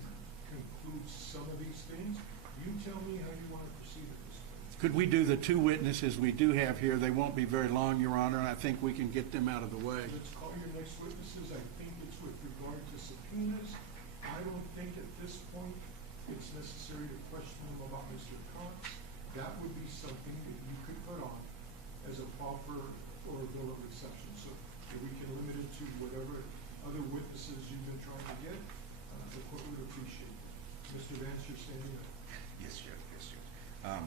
conclude some of these things. You tell me how you want to proceed at this point. Could we do the two witnesses we do have here? They won't be very long, Your Honor, and I think we can get them out of the way. Let's call your next witnesses. I think it's with regard to subpoenas. I don't think at this point it's necessary to question them about Mr. Cox. That would be something that you could put on as a proffer or a bill of exception. So if we can limit it to whatever other witnesses you've been trying to get, the court would appreciate it. Mr. Vance, you're standing up. Yes, Judge. Yes, Judge.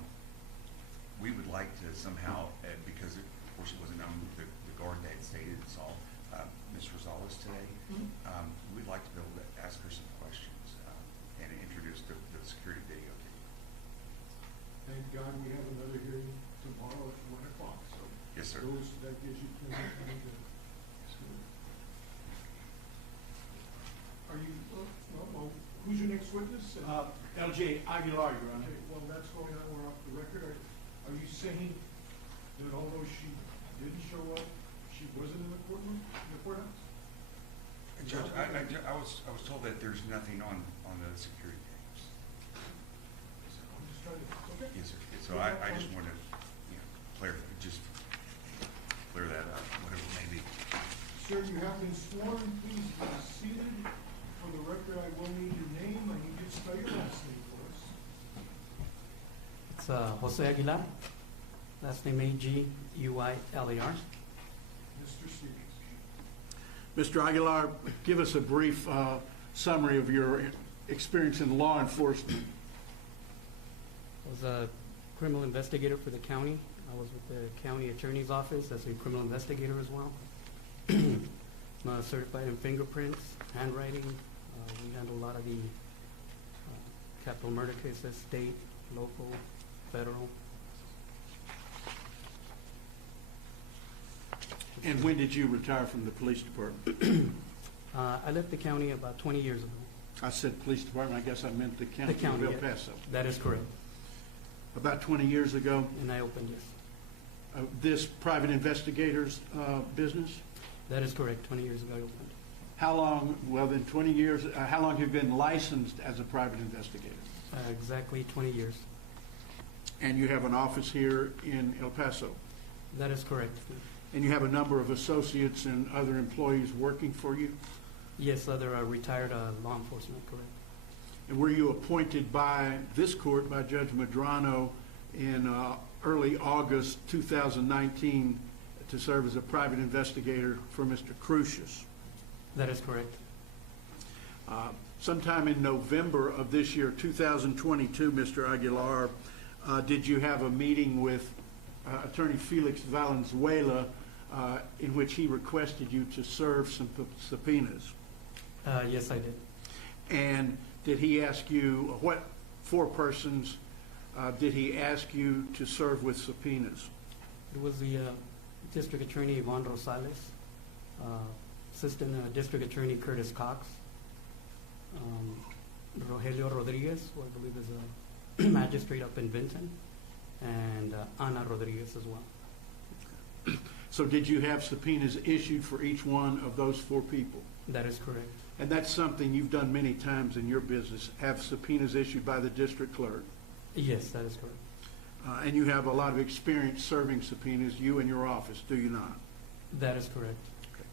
We would like to somehow, because of course it wasn't known the guard that had stated and saw Ms. Rosales today, we'd like to be able to ask her some questions and introduce the security video to you. Thank God we have another hearing tomorrow at 1 o'clock. So Yes, sir. that gives you plenty of time to. Are you, well, who's your next witness? LJ Aguilar, Your Honor. Okay, well, that's going on, we're off the record. Are you saying that all Judge, I was told that there's nothing on the security cameras. I'm just trying to, okay? Yes, sir. So I just wanted to, clear that up, whatever it may be. Sir, you have been sworn. Please be seated. For the record, I will need your name. I need you to spell your last name for us. It's Jose Aguilar, last name Aguilar. Mr. Stevens. Mr. Aguilar, give us a brief summary of your experience in law enforcement. I was a criminal investigator for the county. I was with the county attorney's office as a criminal investigator as well. I'm certified in fingerprints, handwriting. We handle a lot of the capital murder cases, state, local, federal. And when did you retire from the police department? I left the county about 20 years ago. I said police department, I guess I meant the county The county, of El yeah. Paso. That is correct. About 20 years ago, And I opened this. this private investigator's business? That is correct. 20 years ago I opened. How long, well then 20 years, how long have you been licensed as a private investigator? Exactly 20 years. And you have an office here in El Paso? That is correct. And you have a number of associates and other employees working for you? Yes, other retired law enforcement, correct. And were you appointed by this court, by Judge Medrano, in early August 2019 to serve as a private investigator for Mr. Crucius? That is correct. Sometime in November of this year, 2022, Mr. Aguilar, did you have a meeting with Attorney Felix Valenzuela in which he requested you to serve some subpoenas? Yes, I did. And did he ask you, what four persons did he ask you to serve with subpoenas? It was the District Attorney Yvonne Rosales, Assistant District Attorney Curtis Cox, Rogelio Rodriguez, who I believe is a magistrate up in Vinton, and Ana Rodriguez as well. So did you have subpoenas issued for each one of those four people? That is correct. And that's something you've done many times in your business, have subpoenas issued by the district clerk. Yes, that is correct. And you have a lot of experience serving subpoenas, you and your office, do you not? That is correct. Okay.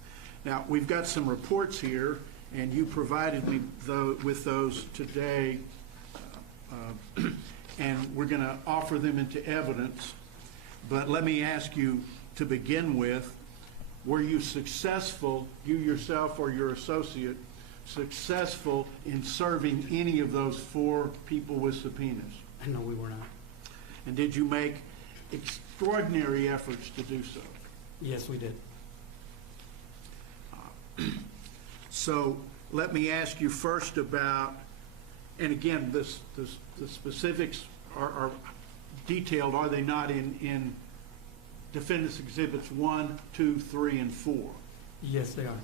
Now, we've got some reports here, and you provided me with those today, and we're going to offer them into evidence. But let me ask you to begin with, were you successful, you yourself or your associate, successful in serving any of those four people with subpoenas? No, we were not. And did you make extraordinary efforts to do so? Yes, we did. So let me ask you first about, and again, the specifics are detailed, are they not, in Defendants Exhibits 1, 2, 3, and 4? Yes, they are.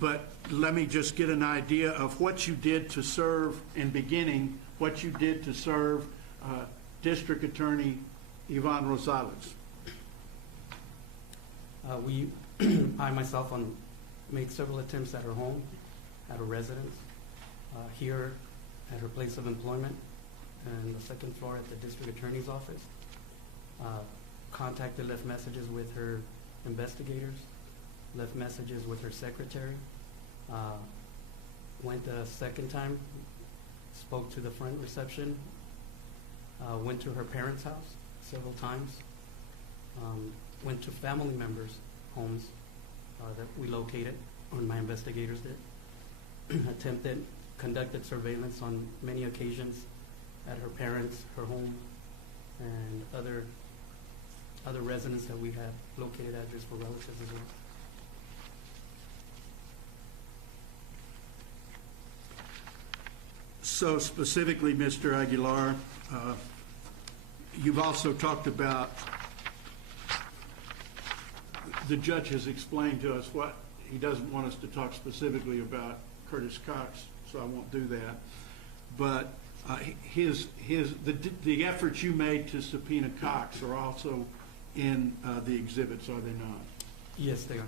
But let me just get an idea of what you did to serve, in beginning, what you did to serve District Attorney Yvonne Rosales. I myself made several attempts at her home, at her residence, here at her place of employment, and the second floor at the district attorney's office. Contacted, left messages with her investigators, left messages with her secretary. Went a second time, spoke to the front reception, went to her parents' house several times, went to family members' homes that we located, or my investigators did, conducted surveillance on many occasions at her parents, her home, and other residents that we have located address for relatives as well. So specifically, Mr. Aguilar, you've also talked about, the judge has explained to us what, he doesn't want us to talk specifically about Curtis Cox, so I won't do that. But the efforts you made to subpoena Cox are also in the exhibits, are they not? Yes, they are.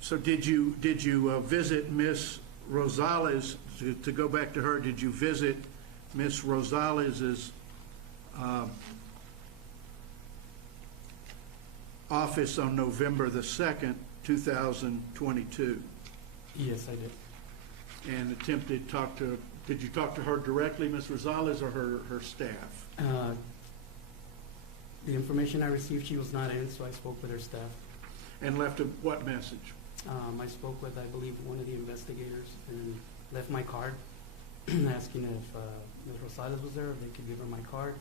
So did you visit Miss Rosales, to go back to her, did you visit Miss Rosales's office on November the 2nd, 2022? Yes, I did. And attempted to talk to, did you talk to her directly, Miss Rosales, or her staff? The information I received, she was not in, so I spoke with her staff. And left a what message? I spoke with, I believe, one of the investigators and left my card asking if Ms. Rosales was there, if they could give her my card,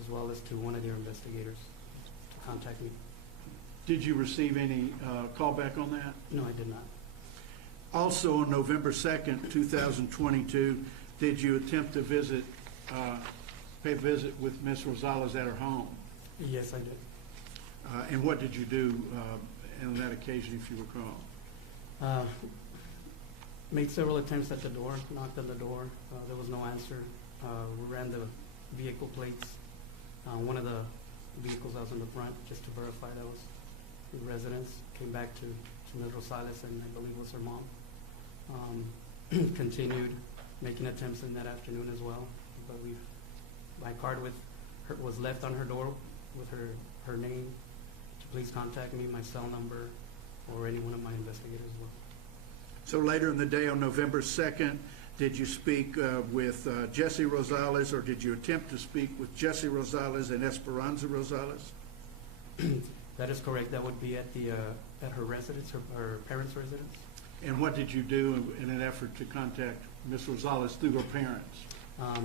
as well as to one of their investigators to contact me. Did you receive any callback on that? No, I did not. Also, on November 2nd, 2022, did you attempt to pay a visit with Ms. Rosales at her home? Yes, I did. And what did you do on that occasion, if you recall? Made several attempts at the door, knocked on the door. There was no answer. We ran the vehicle plates. One of the vehicles I was in the front, just to verify that was the residence. Came back to Ms. Rosales, and I believe it was her mom. Continued making attempts in that afternoon as well. But my card with her was left on her door with her name to please contact me, my cell number, or any one of my investigators as well. So later in the day on November 2nd, did you speak with Jesse Rosales, or did you attempt to speak with Jesse Rosales and Esperanza Rosales? That is correct. That would be at her residence, her parents' residence. And what did you do in an effort to contact Ms. Rosales through her parents? I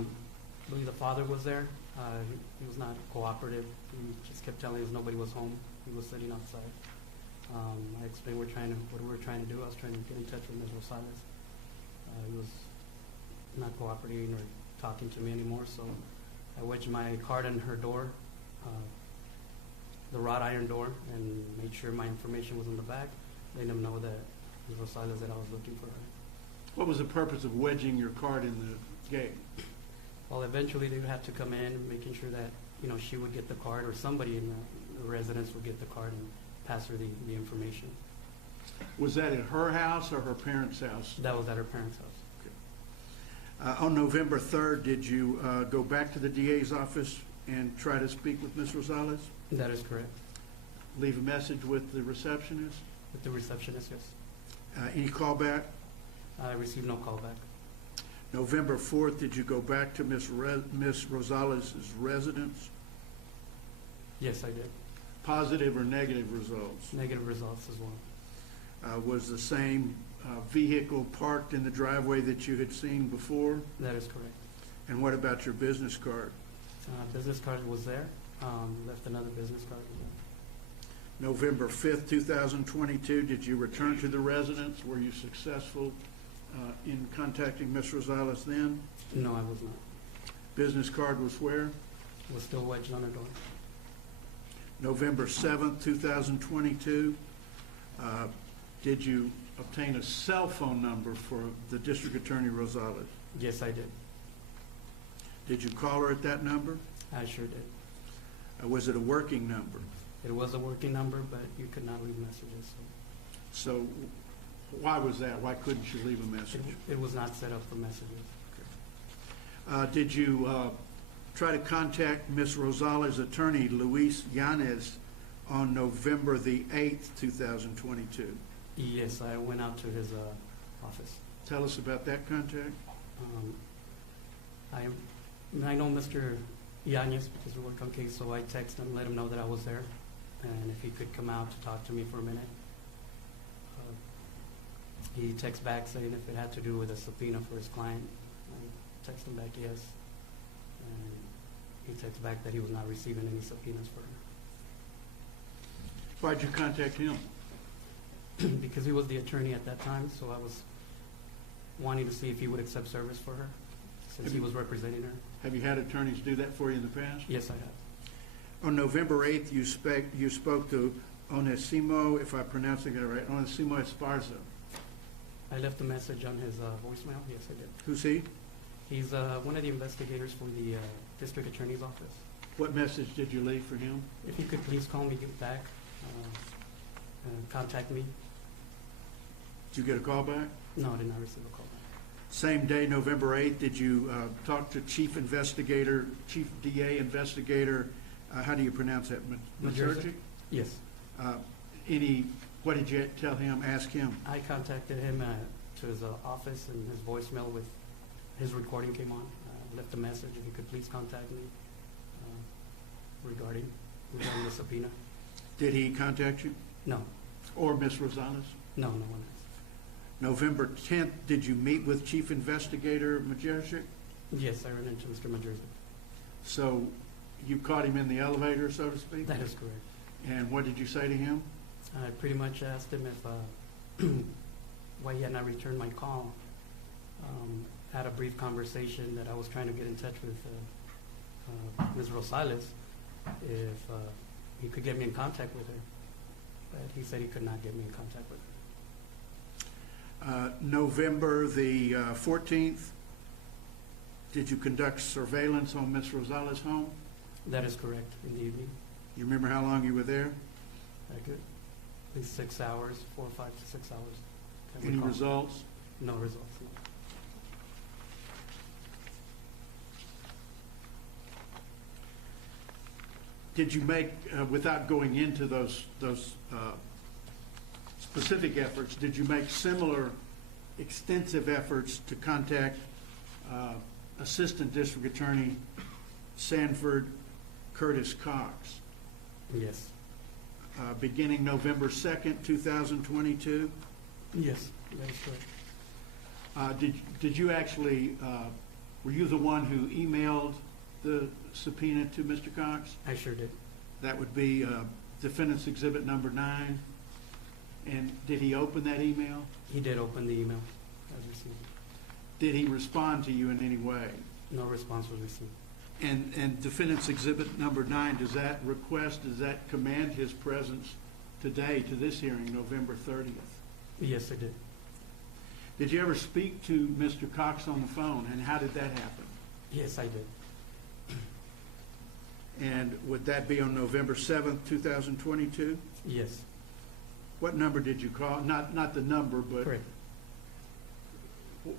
believe the father was there. He was not cooperative. He just kept telling us nobody was home. He was sitting outside. I explained what we were trying to do. I was trying to get in touch with Ms. Rosales. He was not cooperating or talking to me anymore, so I wedged my card in her door, the wrought iron door, and made sure my information was in the back, letting them know that Ms. Rosales, that I was looking for her. What was the purpose of wedging your card in the gate? Well, eventually they would have to come in, making sure that she would get the card, or somebody in the residence would get the card and pass her the information. Was that at her house or her parents' house? That was at her parents' house. On November 3rd, did you go back to the DA's office and try to speak with Ms. Rosales? That is correct. Leave a message with the receptionist? With the receptionist, yes. Any callback? I received no callback. November 4th, did you go back to Ms. Rosales' residence? Yes, I did. Positive or negative results? Negative results as well. Was the same vehicle parked in the driveway that you had seen before? That is correct. And what about your business card? Business card was there. Left another business card as well. November 5th, 2022, did you return to the residence? Were you successful in contacting Ms. Rosales then? No, I was not. Business card was where? It was still wedged on her door. November 7th, 2022, did you obtain a cell phone number for the District Attorney Rosales? Yes, I did. Did you call her at that number? I sure did. Was it a working number? It was a working number, but you could not leave messages. So why was that? Why couldn't you leave a message? It was not set up for messages. Did you try to contact Ms. Rosales' attorney, Luis Yanez, on November the 8th, 2022? Yes, I went out to his office. Tell us about that contact. I know Mr. Yanez because we worked on case, so I texted him, let him know that I was there, and if he could come out to talk to me for a minute. He texted back saying if it had to do with a subpoena for his client. I texted him back yes, and he texted back that he was not receiving any subpoenas for her. Why'd you contact him? Because he was the attorney at that time, so I was wanting to see if he would accept service for her, since he was representing her. Have you had attorneys do that for you in the past? Yes, I have. On November 8th, you spoke to Onesimo, if I'm pronouncing it right, Onesimo Esparza. I left a message on his voicemail. Yes, I did. Who's he? He's one of the investigators for the district attorney's office. What message did you leave for him? If he could please call me back contact me. Did you get a call back? No, I did not receive a call back. Same day, November 8th, did you talk to Chief DA Investigator, how do you pronounce that? Majercic? Yes. What did you tell him, ask him? I contacted him to his office, and his voicemail with his recording came on. Left a message if he could please contact me regarding the subpoena. Did he contact you? No, Or Ms. Rosales? no one has. November 10th, did you meet with Chief Investigator Majercic? Yes, I ran into Mr. Majercic. So you caught him in the elevator, so to speak? That is correct. And what did you say to him? I pretty much asked him if why he had not returned my call. Had a brief conversation that I was trying to get in touch with Ms. Rosales if he could get me in contact with her. But he said he could not get me in contact with her. November the 14th, did you conduct surveillance on Ms. Rosales' home? That is correct, in the evening. You remember how long you were there? I could, at least 6 hours, 4 or 5 to 6 hours. Can't Any recall. results? No results, no. Did you make, without going into those specific efforts, did you make similar extensive efforts to contact Assistant District Attorney Sanford Curtis Cox, Yes. beginning November 2nd, 2022? Yes, that is correct. Did you actually, were you the one who emailed the subpoena to Mr. Cox? I sure did. That would be Defendant's Exhibit Number 9. And did he open that email? He did open the email as received. Did he respond to you in any way? No response was received. And Defendant's Exhibit Number 9, does that command his presence today to this hearing, November 30th? Yes, I did. Did you ever speak to Mr. Cox on the phone, and how did that happen? Yes, I did. And would that be on November 7th, 2022? Yes, What number did you call? Not the number, but correct.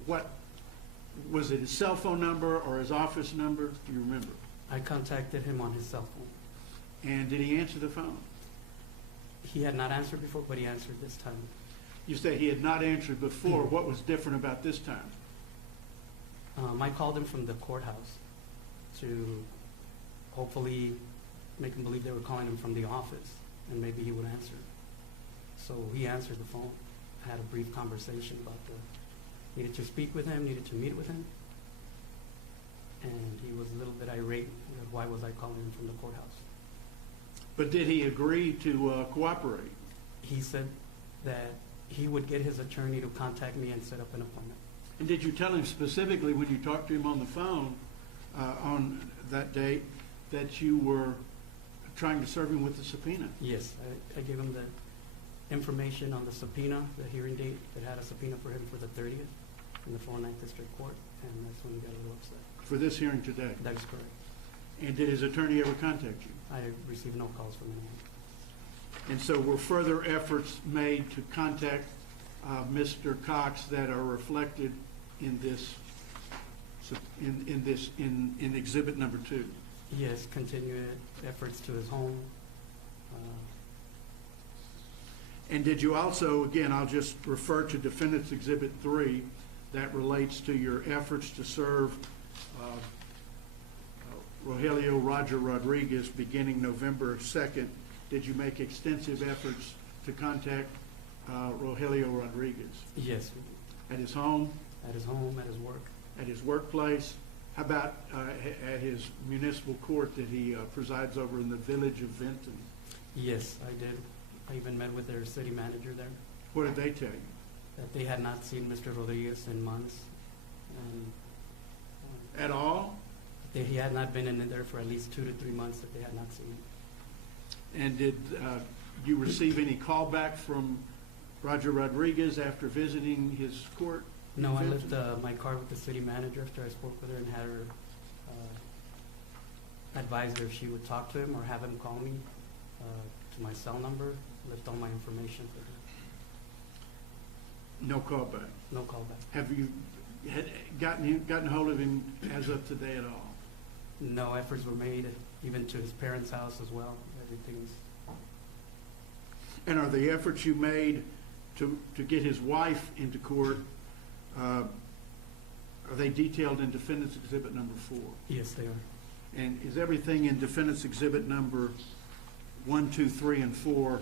what, was it his cell phone number or his office number? Do you remember? I contacted him on his cell phone. And did he answer the phone? He had not answered before, but he answered this time. You say he had not answered before. What was different about this time? I called him from the courthouse to hopefully make him believe they were calling him from the office, and maybe he would answer. So he answered the phone. I had a brief conversation about needed to speak with him, needed to meet with him. And he was a little bit irate with why was I calling him from the courthouse. But did he agree to cooperate? He said that he would get his attorney to contact me and set up an appointment. And did you tell him specifically when you talked to him on the phone on that date that you were trying to serve him with the subpoena? Yes, I gave him the information on the subpoena, the hearing date that had a subpoena for him for the 30th in the 409th District Court, and that's when he got a little upset. For this hearing today? That is correct. And did his attorney ever contact you? I received no calls from anyone. And so were further efforts made to contact Mr. Cox that are reflected in this, in Exhibit Number 2? Yes, continued efforts to his home. And did you also, again, I'll just refer to Defendant's Exhibit 3, that relates to your efforts to serve Rogelio Roger Rodriguez beginning November 2nd. Did you make extensive efforts to contact Rogelio Rodriguez? Yes. At his home? At his home, at his work. At his workplace? How about at his municipal court that he presides over in the village of Vinton? Yes, I did. I even met with their city manager there. What did they tell you? That they had not seen Mr. Rodriguez in months. And, At all? that he had not been in there for at least 2 to 3 months that they had not seen him. And did you receive any callback from Roger Rodriguez after visiting his court? No, I left my car with the city manager after I spoke with her and had her advise her if she would talk to him or have him call me to my cell number, left all my information for them. No callback. No callback. Have you gotten hold of him as of today at all? No efforts were made, even to his parents' house as well. Everything's, And are the efforts you made to get his wife into court, are they detailed in Defendant's Exhibit number 4? yes, they are. And is everything in Defendant's Exhibit number 1, 2, 3, and 4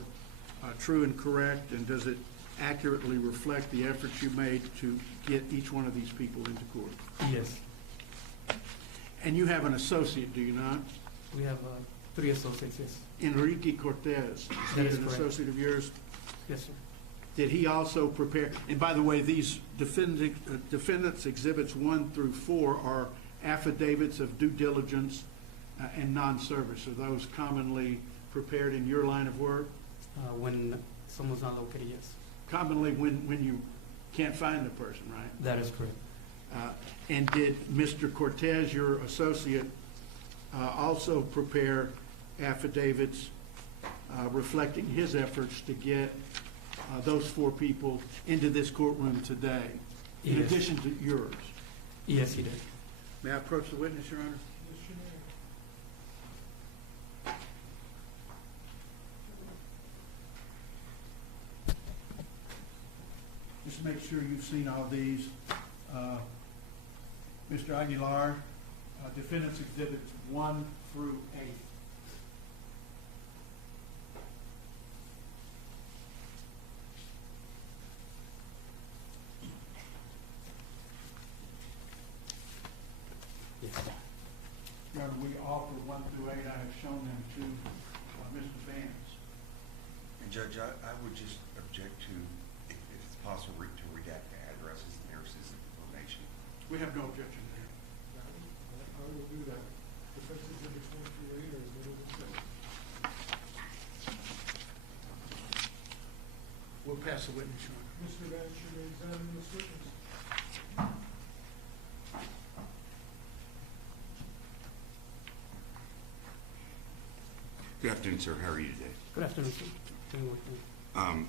true and correct? And does it accurately reflect the efforts you made to get each one of these people into court? Yes. And you have an associate, do you not? We have 3 associates, yes. Enrique Cortez. That Is is he an correct. associate of yours? Yes, sir. Did he also prepare, and by the way, these defendants exhibits 1 through 4 are affidavits of due diligence and non-service. Are those commonly prepared in your line of work? When someone's not located, yes. Commonly when you can't find the person, right? That is correct. And did Mr. Cortez, your associate, also prepare affidavits reflecting his efforts to get those 4 people into this courtroom today, in Yes. addition to yours? Yes, he did. May I approach the witness, Your Honor? Yes, you may. Just make sure you've seen all these. Mr. Aguilar, defendants exhibits 1 through 8. Yes. Your Honor, we offer 1 through 8. I have shown them to Mr. Vance. And Judge, I would just object to, if it's possible, to redact the addresses and nurses information. We have no objection there. I will do that. Defense exhibits 1 through 8 are what it says. We'll pass the witness, Your Honor. Mr. Vance, you may examine this witness. Good afternoon, sir. How are you today? Good afternoon, sir. Doing what you-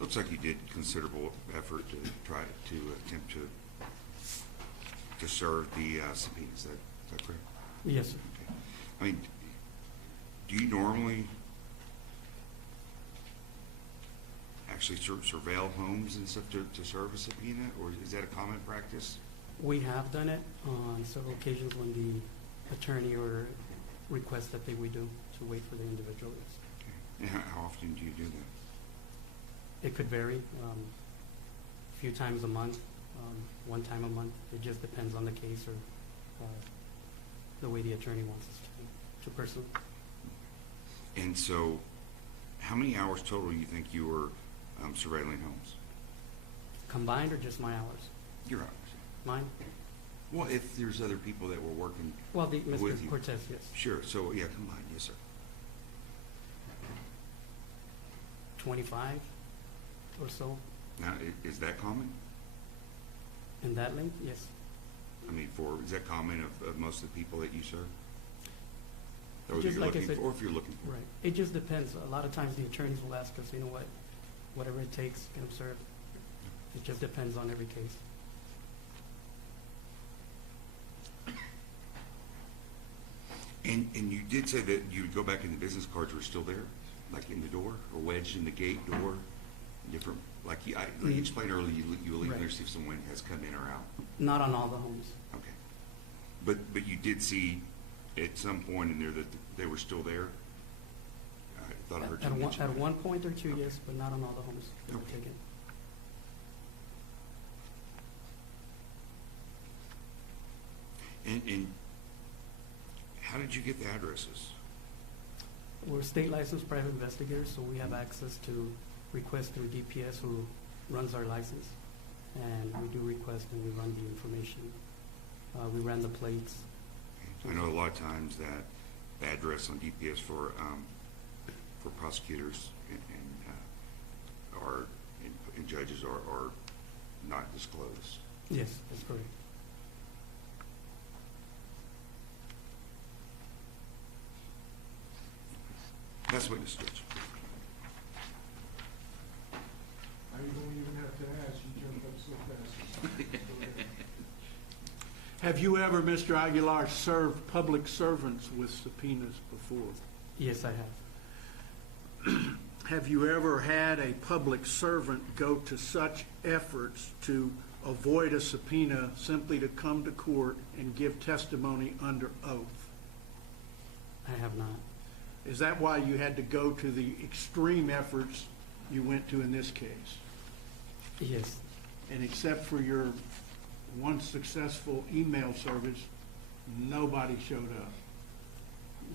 Looks like you did considerable effort to try to attempt to serve the subpoena. Is that correct? Yes, sir. Okay. I mean, do you normally actually surveil homes and stuff to serve a subpoena, or is that a common practice? We have done it on several occasions when the attorney or requests that we do to wait for the individual. Yes. Okay. And how often do you do that? It could vary, a few times a month, 1 time a month. It just depends on the case or the way the attorney wants us to pursue. And so, how many hours total do you think you were surveilling homes? Combined or just my hours? Your hours. Mine? Well, if there's other people that were working Well, with Mr. you. Cortez, yes. Sure. So, yeah, combined. Yes, sir. 25 or so. Now, is that common? In that length, yes. I mean, is that common of most of the people that you serve? Or Just like I said- or if you're looking for? Right. It just depends. A lot of times the attorneys will ask us, you know what, whatever it takes, get them served. It just depends on every case. And you did say that you would go back and the business cards were still there, like in the door, or wedged in the gate door, different, like you explained earlier, you will leave Right. there to see if someone has come in or out. Not on all the homes. Okay. But you did see at some point in there that they were still there? I thought I heard you mention At that. one point or two, yes, but not on all the homes that were Okay. taken. And how did you get the addresses? We're state licensed private investigators, so we have access to request through DPS, who runs our license. And we do request and we run the information. We ran the plates. I know a lot of times that the address on DPS for prosecutors and judges are not disclosed. Yes, that's correct. Last witness, Judge. I don't even have to ask, you jumped up so fast. Go ahead. Have you ever, Mr. Aguilar, served public servants with subpoenas before? Yes, I have. Have you ever had a public servant go to such efforts to avoid a subpoena simply to come to court and give testimony under oath? I have not. Is that why you had to go to the extreme efforts you went to in this case? Yes. And except for your one successful email service, nobody showed up?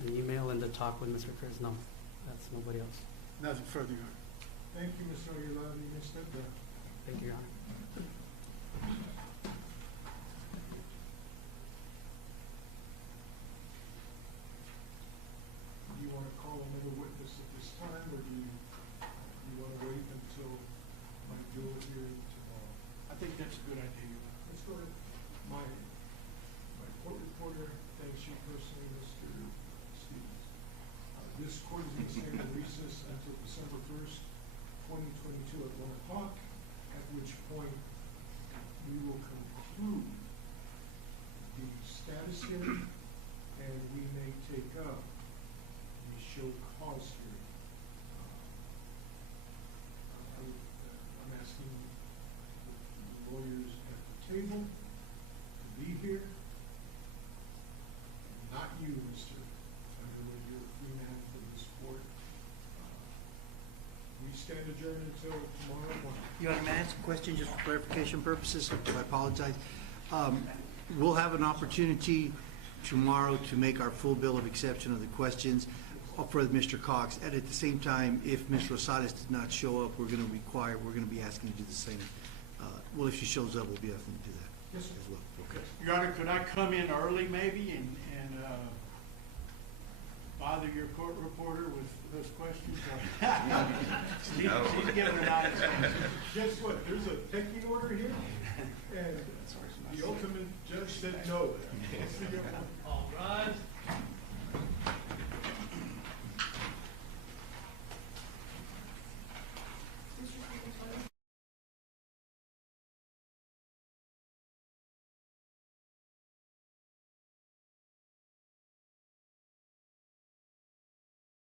The email and the talk with Mr. Chris, no. That's nobody else. Nothing further, Your Honor. Thank you, Mr. Aguilar, you may step down. Thank you, Your Honor. Do you want to call another witness at this time, or do you want to wait until my Joe here tomorrow? I think that's a good idea, Your Honor. Let's go ahead. My court reporter thanks you personally, Mr. Stevens. This court is going to stand in recess until December 1st, 2022 at 1 o'clock, at which point we will conclude the status hearing, and we may take up the show cause hearing. I'm asking the lawyers at the table to be here. Not you, Mr. Underwood, you're a free man for this court. We stand adjourned until tomorrow morning. Your Honor, may I ask a question just for clarification purposes? I apologize. We'll have an opportunity tomorrow to make our full bill of exception of the questions for Mr. Cox. And at the same time, if Ms. Rosales does not show up, we're going to be asking to do the same. Well, if she shows up, we'll be asking to do that Yes, sir. as well. Okay. Your Honor, could I come in early maybe and bother your court reporter with those questions? She's giving an honest answer. Guess what? There's a pecking order here, and the ultimate judge said no.